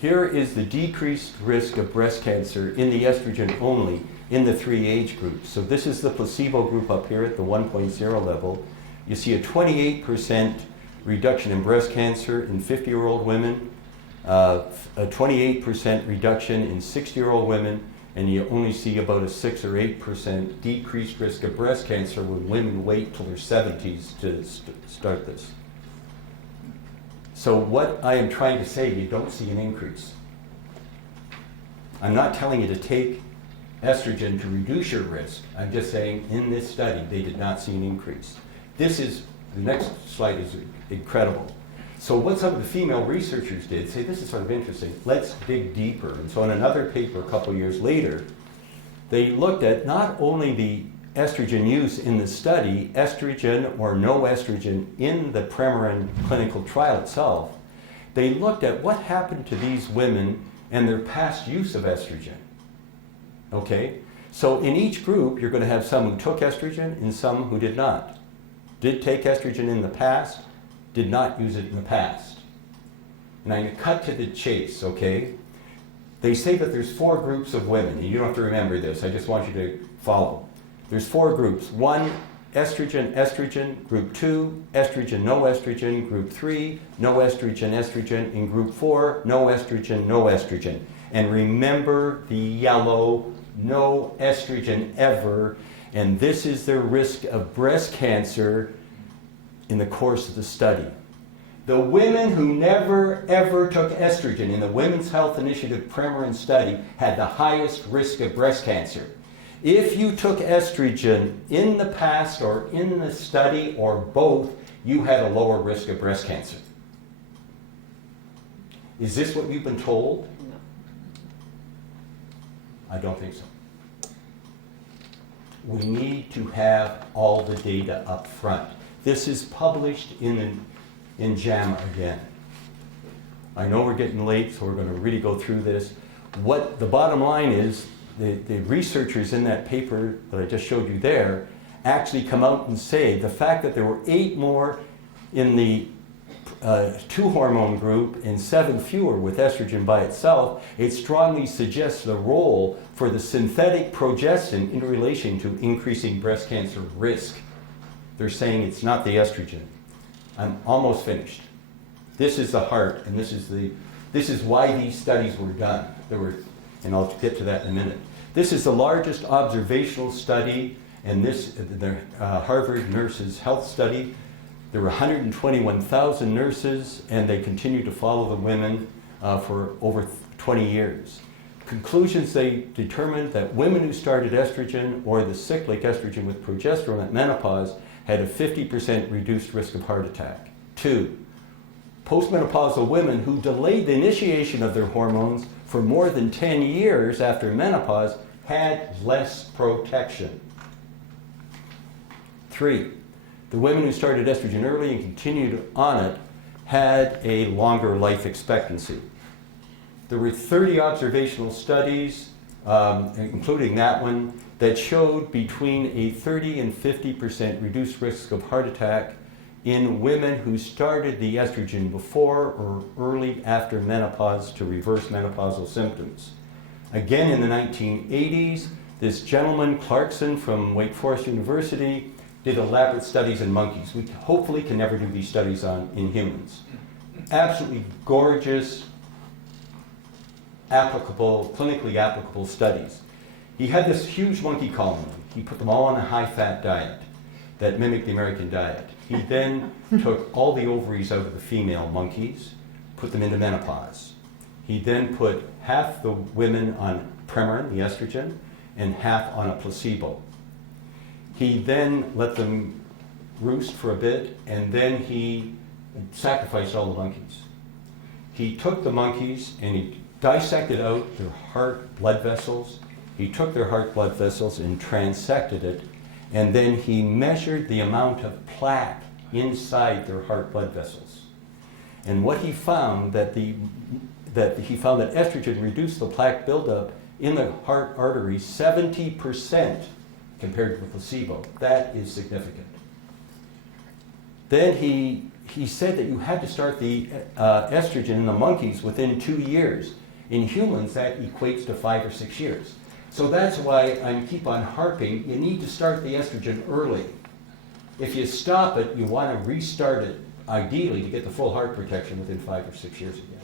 Here is the decreased risk of breast cancer in the estrogen only in the 3 age groups. So this is the placebo group up here at the 1.0 level. You see a 28% reduction in breast cancer in 50-year-old women, a 28% reduction in 60-year-old women, and you only see about a 6 or 8% decreased risk of breast cancer when women wait till their 70s to start this. So what I am trying to say, you don't see an increase. I'm not telling you to take estrogen to reduce your risk. I'm just saying in this study, they did not see an increase. The next slide is incredible. So what some of the female researchers did, say this is sort of interesting, let's dig deeper. And so in another paper a couple years later, they looked at not only the estrogen use in the study, estrogen or no estrogen in the Premarin clinical trial itself, they looked at what happened to these women and their past use of estrogen. Okay? So in each group, you're going to have some who took estrogen and some who did not. Did take estrogen in the past, did not use it in the past. And I'm going to cut to the chase, okay? They say that there's 4 groups of women, and you don't have to remember this, I just want you to follow. There's 4 groups. 1, estrogen, estrogen. Group 2, estrogen, no estrogen. Group 3, no estrogen, estrogen. In group 4, no estrogen, no estrogen. And remember the yellow, no estrogen ever. And this is their risk of breast cancer in the course of the study. The women who never ever took estrogen in the Women's Health Initiative Premarin study had the highest risk of breast cancer. If you took estrogen in the past or in the study or both, you had a lower risk of breast cancer. Is this what you've been told? No. I don't think so. We need to have all the data up front. This is published in in JAMA again. I know we're getting late, so we're going to really go through this. What the bottom line is, the researchers in that paper that I just showed you there actually come out and say the fact that there were 8 more in the 2 hormone group and 7 fewer with estrogen by itself, it strongly suggests the role for the synthetic progestin in relation to increasing breast cancer risk. They're saying it's not the estrogen. I'm almost finished. This is the heart, and this is why these studies were done. And I'll get to that in a minute. This is the largest observational study, and the Harvard Nurses Health Study. There were 121,000 nurses, and they continued to follow the women for over 20 years. Conclusions: they determined that women who started estrogen or the cyclic estrogen with progesterone at menopause had a 50% reduced risk of heart attack. 2, postmenopausal women who delayed the initiation of their hormones for more than 10 years after menopause had less protection. 3, the women who started estrogen early and continued on it had a longer life expectancy. There were 30 observational studies, including that one, that showed between a 30 and 50% reduced risk of heart attack in women who started the estrogen before or early after menopause to reverse menopausal symptoms. Again, in the 1980s, this gentleman, Clarkson from Wake Forest University, did elaborate studies in monkeys. We hopefully can never do these studies in humans. Absolutely gorgeous, clinically applicable studies. He had this huge monkey colony. He put them all on a high-fat diet that mimicked the American diet. He then took all the ovaries out of the female monkeys, put them into menopause. He then put half the women on Premarin, the estrogen, and half on a placebo. He then let them roost for a bit, and then he sacrificed all the monkeys. He took the monkeys and he dissected out their heart blood vessels. He took their heart blood vessels and transected it, and then he measured the amount of plaque inside their heart blood vessels. And what he found that estrogen reduced the plaque buildup in the heart arteries 70% compared with placebo. That is significant. Then he said that you had to start the estrogen in the monkeys within 2 years. In humans, that equates to 5 or 6 years. So that's why I keep on harping, you need to start the estrogen early. If you stop it, you want to restart it, ideally, to get the full heart protection within 5 or 6 years again.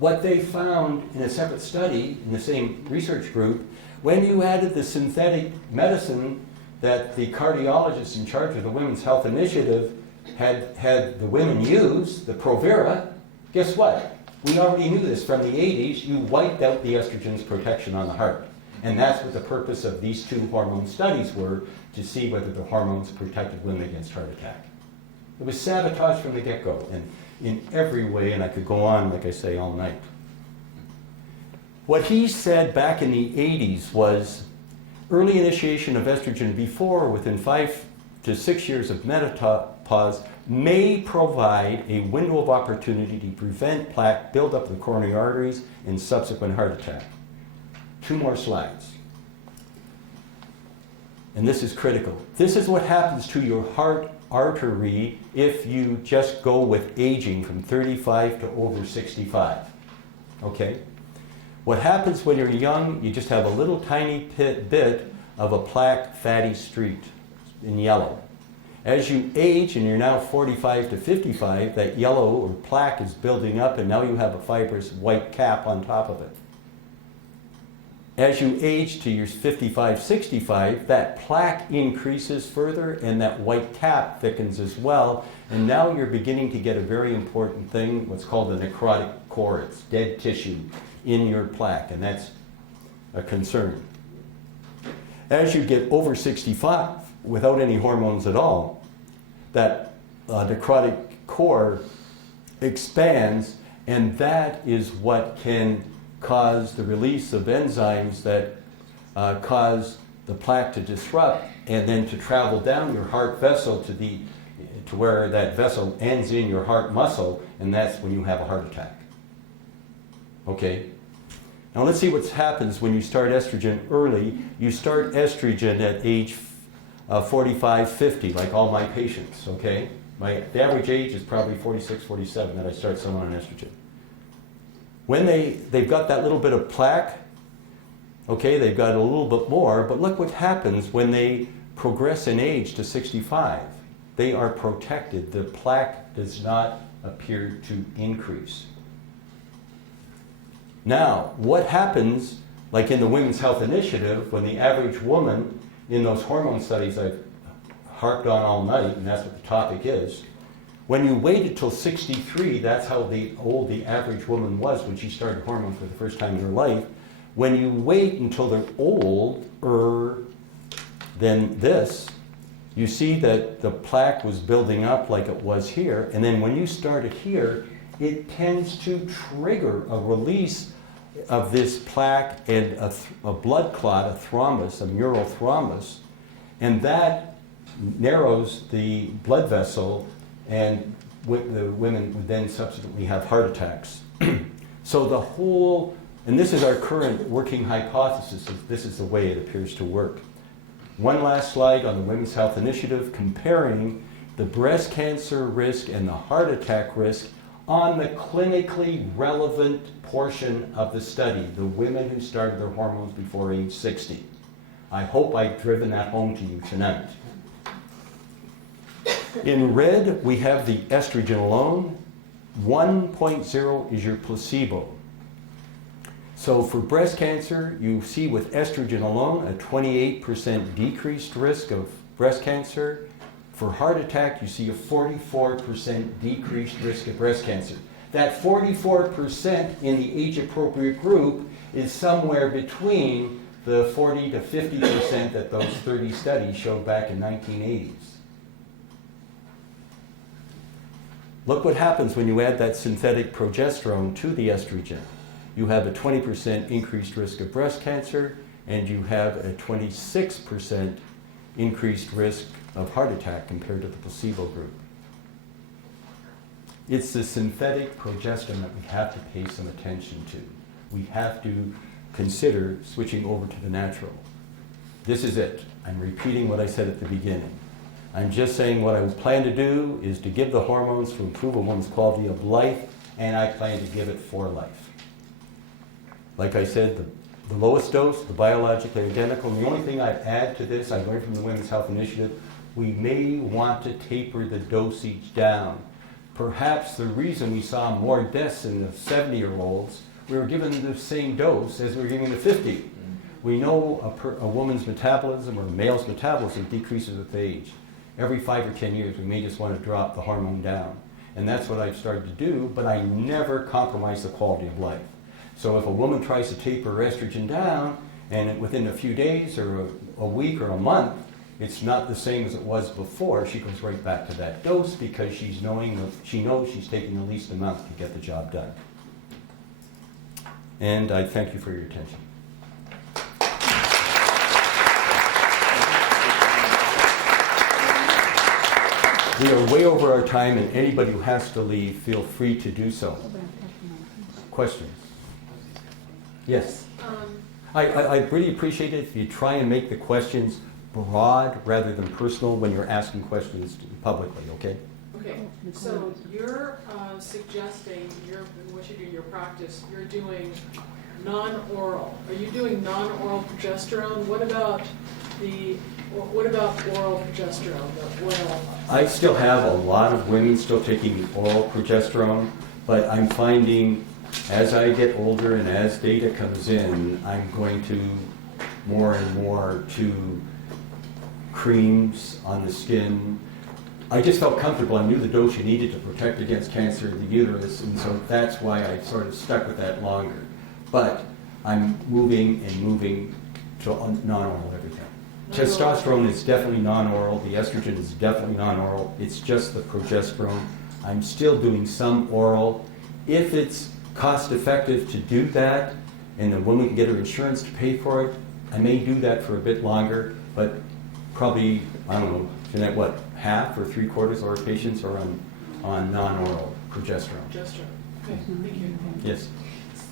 What they found in a separate study in the same research group, when you added the synthetic medicine that the cardiologist in charge of the Women's Health Initiative had the women use, the Provera, guess what? We already knew this from the 80s. You wiped out the estrogen's protection on the heart. And that's what the purpose of these 2 hormone studies were, to see whether the hormones protected women against heart attack. It was sabotage from the get-go, and in every way, and I could go on, like I say, all night. What he said back in the 80s was early initiation of estrogen before or within 5 to 6 years of menopause may provide a window of opportunity to prevent plaque buildup in the coronary arteries and subsequent heart attack. 2 more slides. And this is critical. This is what happens to your heart artery if you just go with aging from 35 to over 65. Okay? What happens when you're young, you just have a little tiny bit of a plaque fatty streak in yellow. As you age and you're now 45 to 55, that yellow or plaque is building up, and now you have a fibrous white cap on top of it. As you age to your 55, 65, that plaque increases further and that white cap thickens as well. And now you're beginning to get a very important thing, what's called the necrotic core. It's dead tissue in your plaque, and that's a concern. As you get over 65, without any hormones at all, that necrotic core expands, and that is what can cause the release of enzymes that cause the plaque to disrupt and then to travel down your heart vessel to to where that vessel ends in your heart muscle, and that's when you have a heart attack. Okay? Now let's see what happens when you start estrogen early. You start estrogen at age 45, 50, like all my patients, okay? The average age is probably 46, 47 that I start someone on estrogen. When they've got that little bit of plaque, okay, they've got a little bit more, but look what happens when they progress in age to 65. They are protected. The plaque does not appear to increase. Now, what happens, like in the Women's Health Initiative, when the average woman in those hormone studies I've harped on all night, and that's what the topic is, when you wait until 63, that's how old the average woman was when she started hormones for the first time in her life. When you wait until they're older than this, you see that the plaque was building up like it was here, and then when you start it here, it tends to trigger a release of this plaque and a blood clot, a thrombus, a mural thrombus, and that narrows the blood vessel, and the women would then subsequently have heart attacks. So the whole, and this is our current working hypothesis, of this is the way it appears to work. One last slide on the Women's Health Initiative comparing the breast cancer risk and the heart attack risk on the clinically relevant portion of the study, the women who started their hormones before age 60. I hope I've driven that home to you tonight. In red, we have the estrogen alone. 1.0 is your placebo. So for breast cancer, you see with estrogen alone a 28% decreased risk of breast cancer. For heart attack, you see a 44% decreased risk of breast cancer. That 44% in the age-appropriate group is somewhere between the 40 to 50% that those 30 studies showed back in 1980s. Look what happens when you add that synthetic progesterone to the estrogen. You have a 20% increased risk of breast cancer, and you have a 26% increased risk of heart attack compared to the placebo group. It's the synthetic progesterone that we have to pay some attention to. We have to consider switching over to the natural. This is it. I'm repeating what I said at the beginning. I'm just saying what I plan to do is to give the hormones to improve a woman's quality of life, and I plan to give it for life. Like I said, the lowest dose, the biologically identical. And the only thing I'd add to this, I learned from the Women's Health Initiative, we may want to taper the dosage down. Perhaps the reason we saw more deaths in the 70-year-olds, we were given the same dose as we were giving the 50. We know a woman's metabolism or a male's metabolism decreases with age. Every 5 or 10 years, we may just want to drop the hormone down. And that's what I've started to do, but I never compromise the quality of life. So if a woman tries to taper her estrogen down, and within a few days or a week or a month, it's not the same as it was before, she goes right back to that dose because she knows she's taking the least amount to get the job done. And I thank you for your attention. We are way over our time, and anybody who has to leave, feel free to do so. Questions? Yes. I really appreciate it if you try and make the questions broad rather than personal when you're asking questions publicly, okay? Okay, so you're suggesting, what you do in your practice, you're doing non-oral. Are you doing non-oral progesterone? What about oral progesterone, the oil? I still have a lot of women still taking oral progesterone, but I'm finding as I get older and as data comes in, I'm going to more and more to creams on the skin. I just felt comfortable. I knew the dose you needed to protect against cancer of the uterus, and so that's why I sort of stuck with that longer. But I'm moving to non-oral everything. Testosterone is definitely non-oral. The estrogen is definitely non-oral. It's just the progesterone. I'm still doing some oral. If it's cost effective to do that, and the woman can get her insurance to pay for it, I may do that for a bit longer, but probably, I don't know, Jeanette, what, half or 3/4 of our patients are on non-oral progesterone. Progesterone. Okay, thank you. Yes.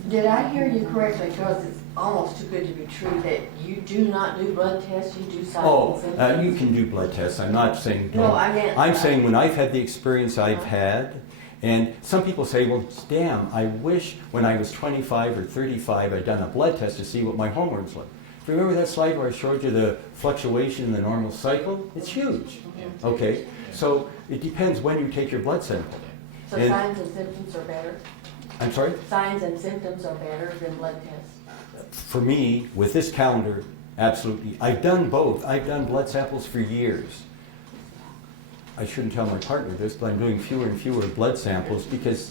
Did I hear you correctly, because it's almost too good to be true, that you do not do blood tests, you do signs Oh, and symptoms? you can do blood tests. I'm not saying don't. No, I meant- I'm saying when I've had the experience I've had, and some people say, well, damn, I wish when I was 25 or 35 I'd done a blood test to see what my hormones look. Remember that slide where I showed you the fluctuation in the normal cycle? It's huge. Okay, so it depends when you take your blood sample. So And- signs and symptoms are better? I'm sorry? Signs and symptoms are better than blood tests? For me, with this calendar, absolutely. I've done both. I've done blood samples for years. I shouldn't tell my partner this, but I'm doing fewer and fewer blood samples because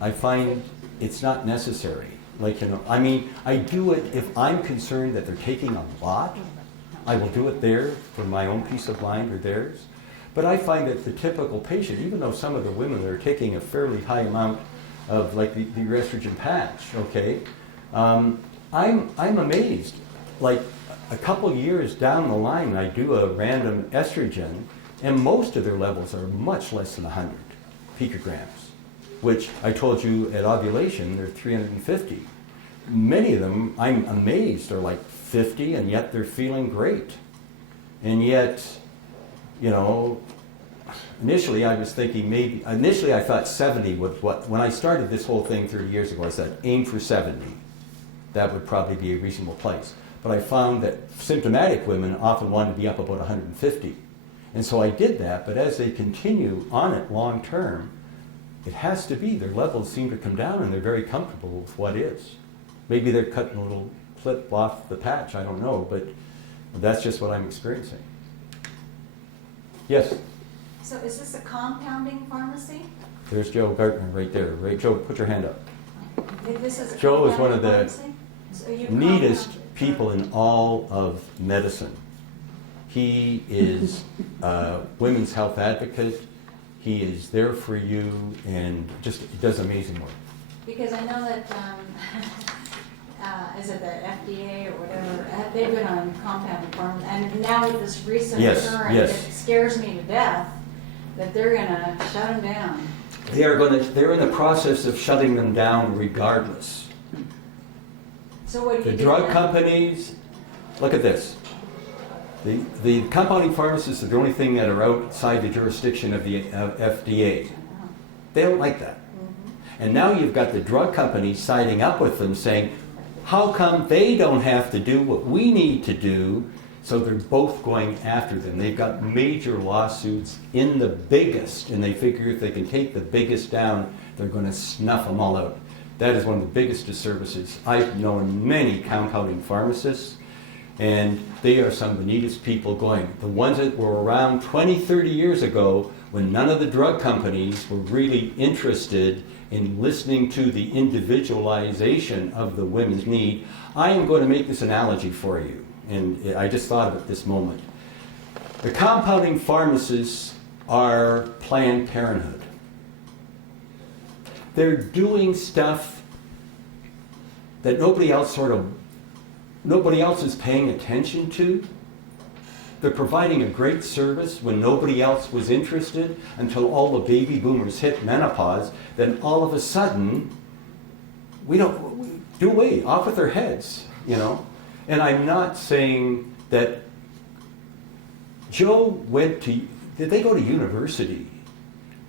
I find it's not necessary. Like, you know, I mean, I do it if I'm concerned that they're taking a lot. I will do it there for my own peace of mind or theirs. But I find that the typical patient, even though some of the women are taking a fairly high amount of like the estrogen patch, okay, I'm amazed. Like a couple years down the line, I do a random estrogen, and most of their levels are much less than 100 picograms, which I told you at ovulation, they're 350. Many of them, I'm amazed, are like 50, and yet they're feeling great. And yet, you know, initially I was thinking initially I thought 70 was what, when I started this whole thing 30 years ago, I said aim for 70. That would probably be a reasonable place. But I found that symptomatic women often wanted to be up about 150. And so I did that, but as they continue on it long term, it has to be, their levels seem to come down and they're very comfortable with what is. Maybe they're cutting a little clip off the patch, I don't know, but that's just what I'm experiencing. Yes, So is this a compounding pharmacy? there's Joe Gartner right there. Right, Joe, put your hand up. If this is a Joe is one of compounding the pharmacy? So you neatest compound- people in all of medicine. He is a women's health advocate. He is there for you and just does amazing work. Because I know that, is it the FDA or whatever, they've been on compounding pharmacy, and now with this recent Yes, occurrence, yes. it scares me to death that they're gonna shut them down. They're in the process of shutting them down regardless. So what do The you do drug then? companies, look at this. The compounding pharmacists are the only thing that are outside the jurisdiction of the FDA. They don't like that. And now you've got the drug companies siding up with them saying, how come they don't have to do what we need to do? So they're both going after them. They've got major lawsuits in the biggest, and they figure if they can take the biggest down, they're going to snuff them all out. That is one of the biggest disservices. I've known many compounding pharmacists, and they are some of the neatest people going. The ones that were around 20, 30 years ago, when none of the drug companies were really interested in listening to the individualization of the women's need. I am going to make this analogy for you, and I just thought of it this moment. The compounding pharmacists are Planned Parenthood. They're doing stuff that nobody else is paying attention to. They're providing a great service when nobody else was interested until all the baby boomers hit menopause. Then all of a sudden, we do away, off with their heads, you know. And I'm not saying that Joe did they go to university?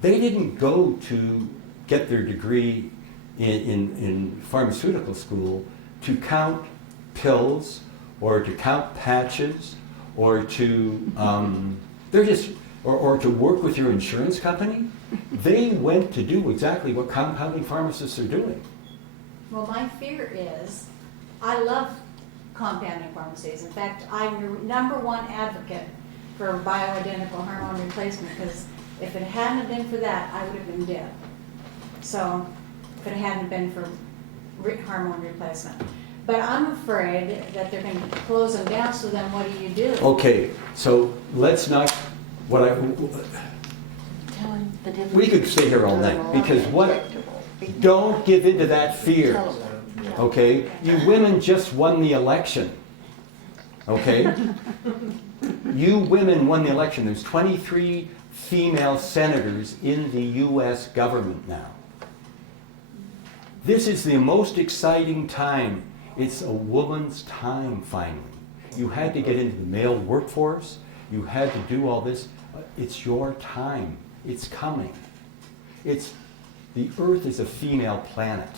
They didn't go to get their degree in pharmaceutical school to count pills or to count patches or to or to work with your insurance company. They went to do exactly what compounding pharmacists are doing. Well, my fear is, I love compounding pharmacies. In fact, I'm your number one advocate for bioidentical hormone replacement, because if it hadn't been for that, I would have been dead. So, if it hadn't been for hormone replacement. But I'm afraid that they're going to close them down, so then what do you do? Okay, so let's not, Tell him the difference. we could stay here all night, because don't give into that fear, okay? You women just won the election, okay? You women won the election. There's 23 female senators in the U.S. government now. This is the most exciting time. It's a woman's time, finally. You had to get into the male workforce. You had to do all this. It's your time. It's coming. The Earth is a female planet.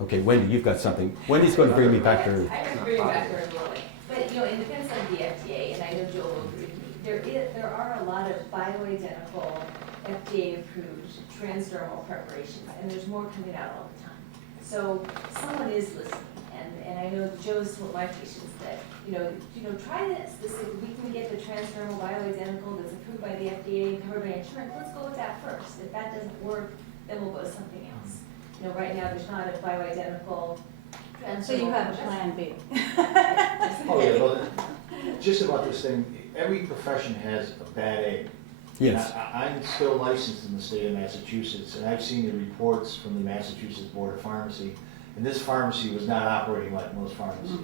Okay, Wendy, you've got something. Wendy's going to bring me back to Earth. I can bring you back to Earth a little bit. But, in defense of the FDA, and I know Joel will agree with me, there are a lot of bioidentical, FDA-approved transdermal preparations, and there's more coming out all the time. So someone is listening, and I know Joe's told my patients that, try this. If we can get the transdermal bioidentical that's approved by the FDA and covered by insurance, let's go with that first. If that doesn't work, then we'll go to something else. Right now, there's not a bioidentical transdermal. So you have a plan B. Oh, yeah, well, just about this thing, every profession has a bad egg. Yes. I'm still licensed in the state of Massachusetts, and I've seen the reports from the Massachusetts Board of Pharmacy, and this pharmacy was not operating like most pharmacies.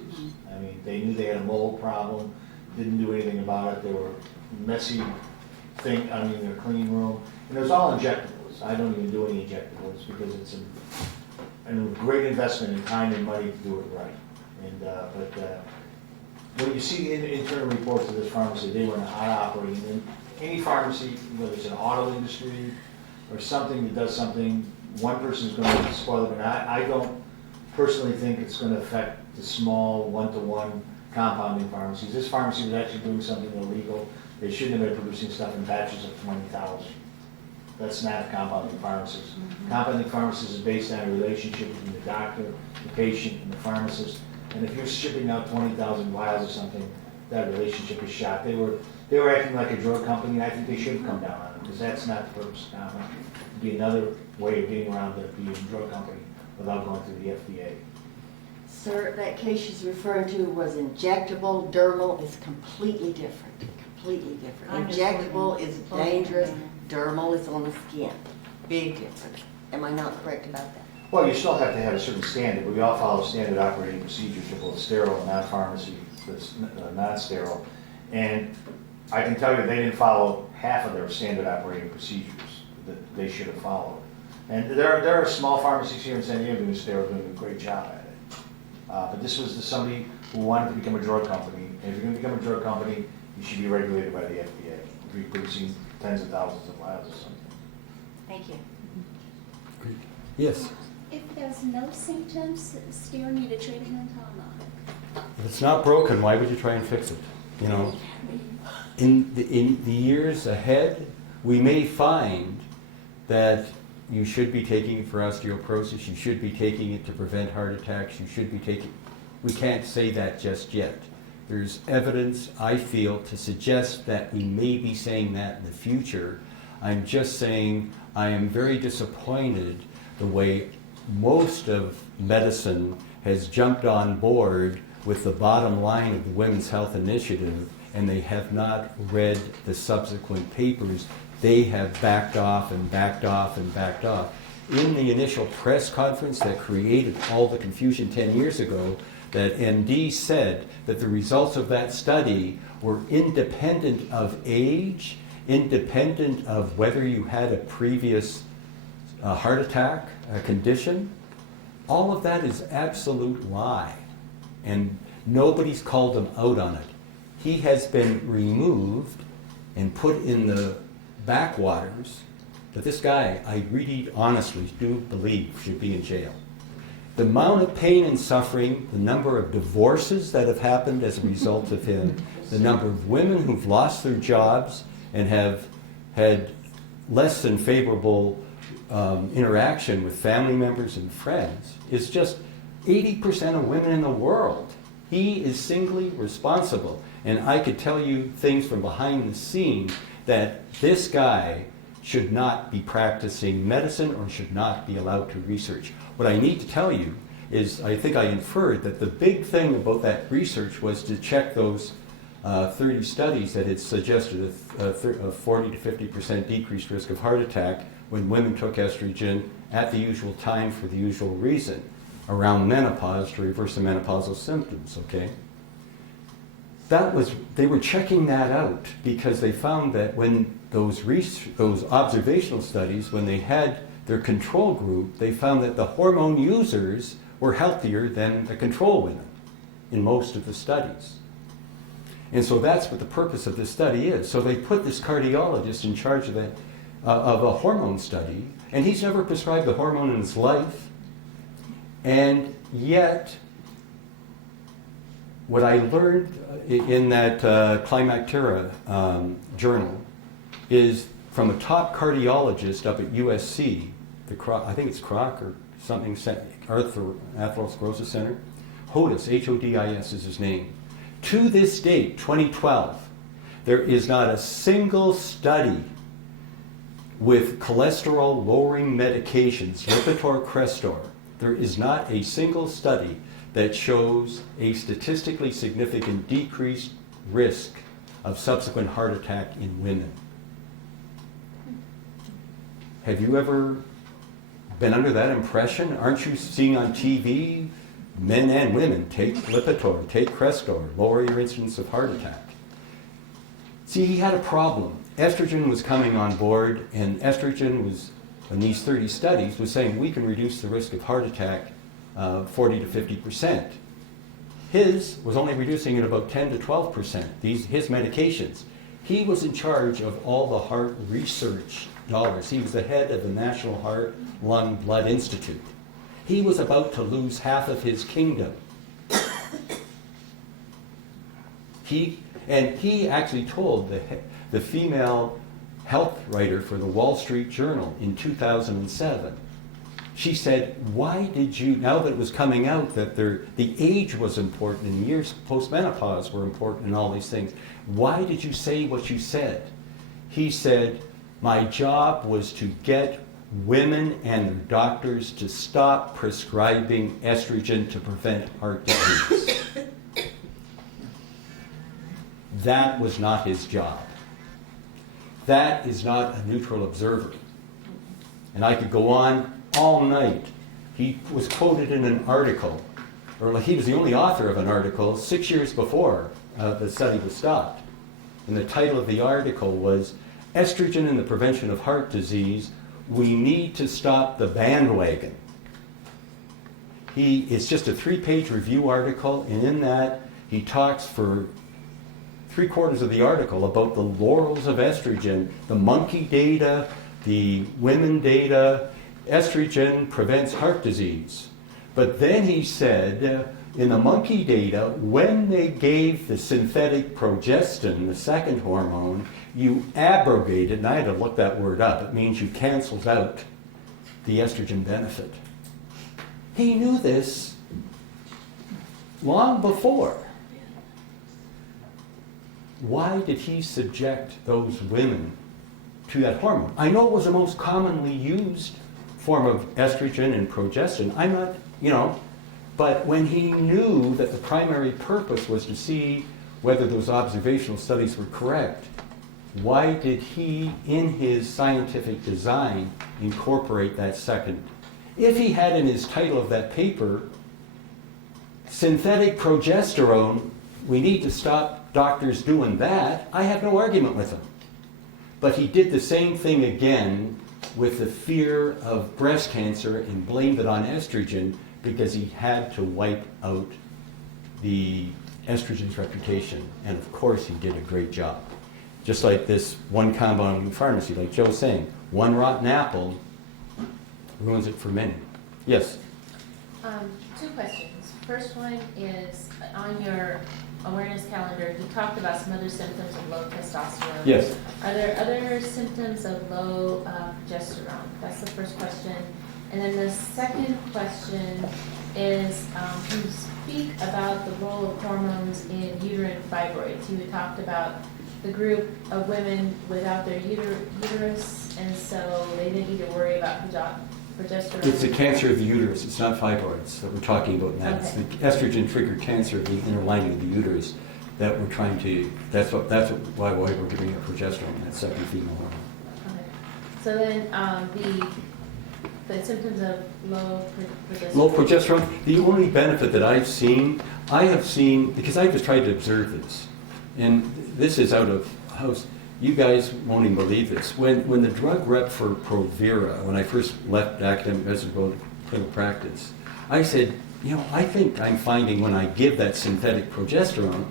I mean, they knew they had a mold problem, didn't do anything about it. They were messy their clean room, and it was all injectables. I don't even do any injectables because it's a great investment in time and money to do it right. When you see the internal reports of this pharmacy, they were not operating. And any pharmacy, whether it's an auto industry or something that does something, one person is going to spoil it. And I don't personally think it's going to affect the small one-to-one compounding pharmacies. This pharmacy was actually doing something illegal. They shouldn't have been producing stuff in batches of 20,000. That's not a compounding pharmacist. Compounding pharmacist is based on a relationship between the doctor, the patient, and the pharmacist. And if you're shipping out 20,000 vials or something, that relationship is shot. They were acting like a drug company, and I think they should have come down on it, because that's not the purpose of compounding. It'd be another way of getting around it being a drug company without going through the FDA. Sir, that case she's referring to was injectable. Dermal is completely different, completely different. I'm just Injectable looking- is looking dangerous, at dermal is on the skin. Big difference. Am I not correct about that? Well, you still have to have a certain standard, but we all follow standard operating procedures for both sterile and non-pharmacy, that's non-sterile. And I can tell you they didn't follow half of their standard operating procedures that they should have followed. And there are small pharmacies here in San Diego doing sterile, doing a great job at it. But this was somebody who wanted to become a drug company. And if you're going to become a drug company, you should be regulated by the FDA. If you're producing tens of thousands of vials or something. Thank you. Yes. If there's no symptoms, still need a treatment or not? If it's not broken, why would you try and fix it? In the years ahead, we may find that you should be taking it for osteoporosis, you should be taking it to prevent heart attacks, you should be taking. We can't say that just yet. There's evidence, I feel, to suggest that we may be saying that in the future. I'm just saying I am very disappointed the way most of medicine has jumped on board with the bottom line of the Women's Health Initiative, and they have not read the subsequent papers. They have backed off and backed off and backed off. In the initial press conference that created all the confusion 10 years ago, that MD said that the results of that study were independent of age, independent of whether you had a previous heart attack, a condition. All of that is absolute lie, and nobody's called him out on it. He has been removed and put in the backwaters, but this guy, I really honestly do believe should be in jail. The amount of pain and suffering, the number of divorces that have happened as a result of him, the number of women who've lost their jobs and have had less than favorable interaction with family members and friends is just 80% of women in the world. He is singly responsible. And I could tell you things from behind the scene that this guy should not be practicing medicine or should not be allowed to research. What I need to tell you is, I think I inferred that the big thing about that research was to check those 30 studies that had suggested a 40 to 50% decreased risk of heart attack when women took estrogen at the usual time for the usual reason, around menopause, to reverse the menopausal symptoms, okay? they were checking that out because they found that when those observational studies, when they had their control group, they found that the hormone users were healthier than the control women in most of the studies. And so that's what the purpose of this study is. So they put this cardiologist in charge of a hormone study, and he's never prescribed a hormone in his life. And yet, what I learned in that Climactera journal is from a top cardiologist up at USC, I think it's Kroc or something, Atherosclerosis Center. Hodis, Hodis is his name. To this date, 2012, there is not a single study with cholesterol-lowering medications, Lipitor, Crestor. There is not a single study that shows a statistically significant decreased risk of subsequent heart attack in women. Have you ever been under that impression? Aren't you seeing on TV men and women take Lipitor, take Crestor, lower your incidence of heart attack? See, he had a problem. Estrogen was coming on board, and estrogen was, in these 30 studies, was saying we can reduce the risk of heart attack 40 to 50%. His was only reducing it about 10 to 12%, his medications. He was in charge of all the heart research dollars. He was the head of the National Heart, Lung, Blood Institute. He was about to lose half of his kingdom. He actually told the female health writer for the Wall Street Journal in 2007, she said, why did you, now that it was coming out that the age was important and years post-menopause were important and all these things, why did you say what you said? He said, my job was to get women and their doctors to stop prescribing estrogen to prevent heart disease. That was not his job. That is not a neutral observer. And I could go on all night. He was quoted in an article, or he was the only author of an article 6 years before the study was stopped. And the title of the article was, Estrogen and the Prevention of Heart Disease, We Need to Stop the Bandwagon. It's just a 3-page review article, and in that he talks for 3/4 of the article about the laurels of estrogen, the monkey data, the women data. Estrogen prevents heart disease. But then he said, in the monkey data, when they gave the synthetic progestin, the second hormone, you abrogated, and I had to look that word up, it means you canceled out the estrogen benefit. He knew this long before. Why did he subject those women to that hormone? I know it was the most commonly used form of estrogen and progestin. I'm not, but when he knew that the primary purpose was to see whether those observational studies were correct, why did he, in his scientific design, incorporate that second? If he had in his title of that paper, synthetic progesterone, we need to stop doctors doing that, I have no argument with him. But he did the same thing again with the fear of breast cancer and blamed it on estrogen because he had to wipe out the estrogen's reputation. And of course he did a great job. Just like this one compounding pharmacy, like Joe's saying, one rotten apple ruins it for many. Yes? 2 questions. First one is, on your awareness calendar, you talked about some other symptoms of low testosterone. Yes. Are there other symptoms of low progesterone? That's the first question. And then the second question is, can you speak about the role of hormones in uterine fibroids? You had talked about the group of women without their uterus, and so they didn't need to worry about progesterone. It's the cancer of the uterus. It's not fibroids that we're talking about now. Okay. It's the estrogen-triggered cancer of the inner lining of the uterus that we're trying to. Why we're giving it progesterone, that second female hormone. Okay. So then the symptoms of low progesterone. Low progesterone. The only benefit that I have seen because I've just tried to observe this. and this is out of house. You guys won't even believe this. When the drug rep for Provera, when I first left academic medicine to go to clinical practice, I said, I think I'm finding when I give that synthetic progesterone,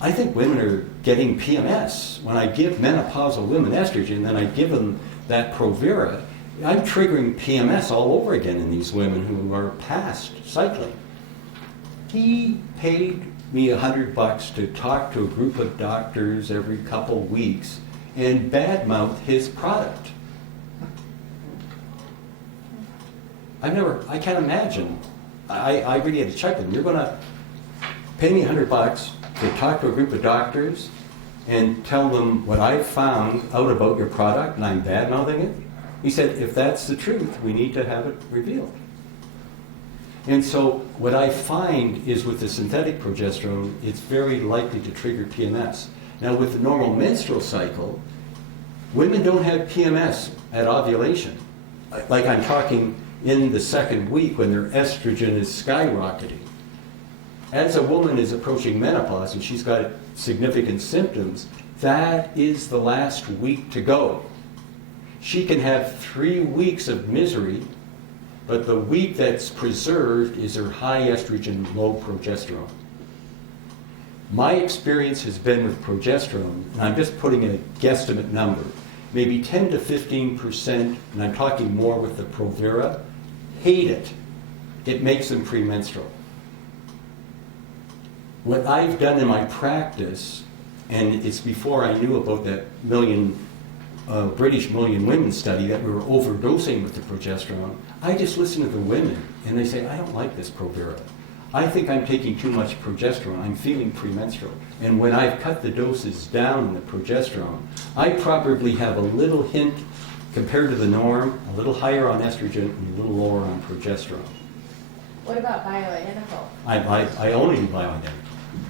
I think women are getting PMS. When I give menopausal women estrogen, then I give them that Provera, I'm triggering PMS all over again in these women who are past cycling. He paid me $100 to talk to a group of doctors every couple weeks and badmouth his product. I can't imagine. I really had to check with him. You're going to pay me $100 to talk to a group of doctors and tell them what I found out about your product and I'm bad-mouthing it? He said, if that's the truth, we need to have it revealed. And so what I find is with the synthetic progesterone, it's very likely to trigger PMS. Now with the normal menstrual cycle, women don't have PMS at ovulation. Like I'm talking in the second week when their estrogen is skyrocketing. As a woman is approaching menopause and she's got significant symptoms, that is the last week to go. She can have 3 weeks of misery, but the week that's preserved is her high estrogen, low progesterone. My experience has been with progesterone, and I'm just putting a guesstimate number, maybe 10 to 15%, and I'm talking more with the Provera, hate it. It makes them premenstrual. What I've done in my practice, and it's before I knew about that British million women study that we were overdosing with the progesterone, I just listen to the women and they say, I don't like this Provera. I think I'm taking too much progesterone. I'm feeling premenstrual. And when I've cut the doses down in the progesterone, I probably have a little hint compared to the norm, a little higher on estrogen and a little lower on progesterone. What about bioidentical? I only do bioidentical.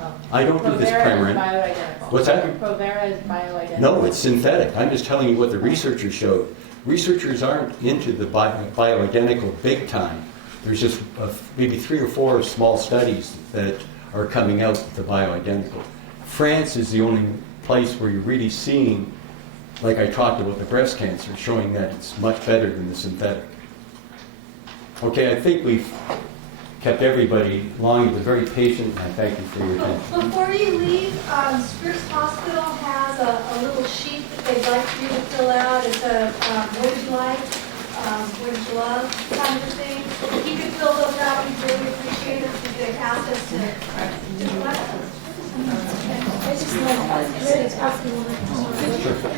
Oh. I don't do this Provera is Premarin. bioidentical. What's that? Provera is bioidentical. No, it's synthetic. I'm just telling you what the researchers showed. Researchers aren't into the bioidentical big time. There's just maybe 3 or 4 small studies that are coming out with the bioidentical. France is the only place where you're really seeing, like I talked about the breast cancer, showing that it's much better than the synthetic. Okay, I think we've kept everybody long. You've been very patient, and I thank you for your attention. Before you leave, Scripps Hospital has a little sheet that they'd like for you to fill out. It's a what would you like, what would you love kind of a thing. If you could fill those out, we'd really appreciate it because they've asked us to do what? Sure.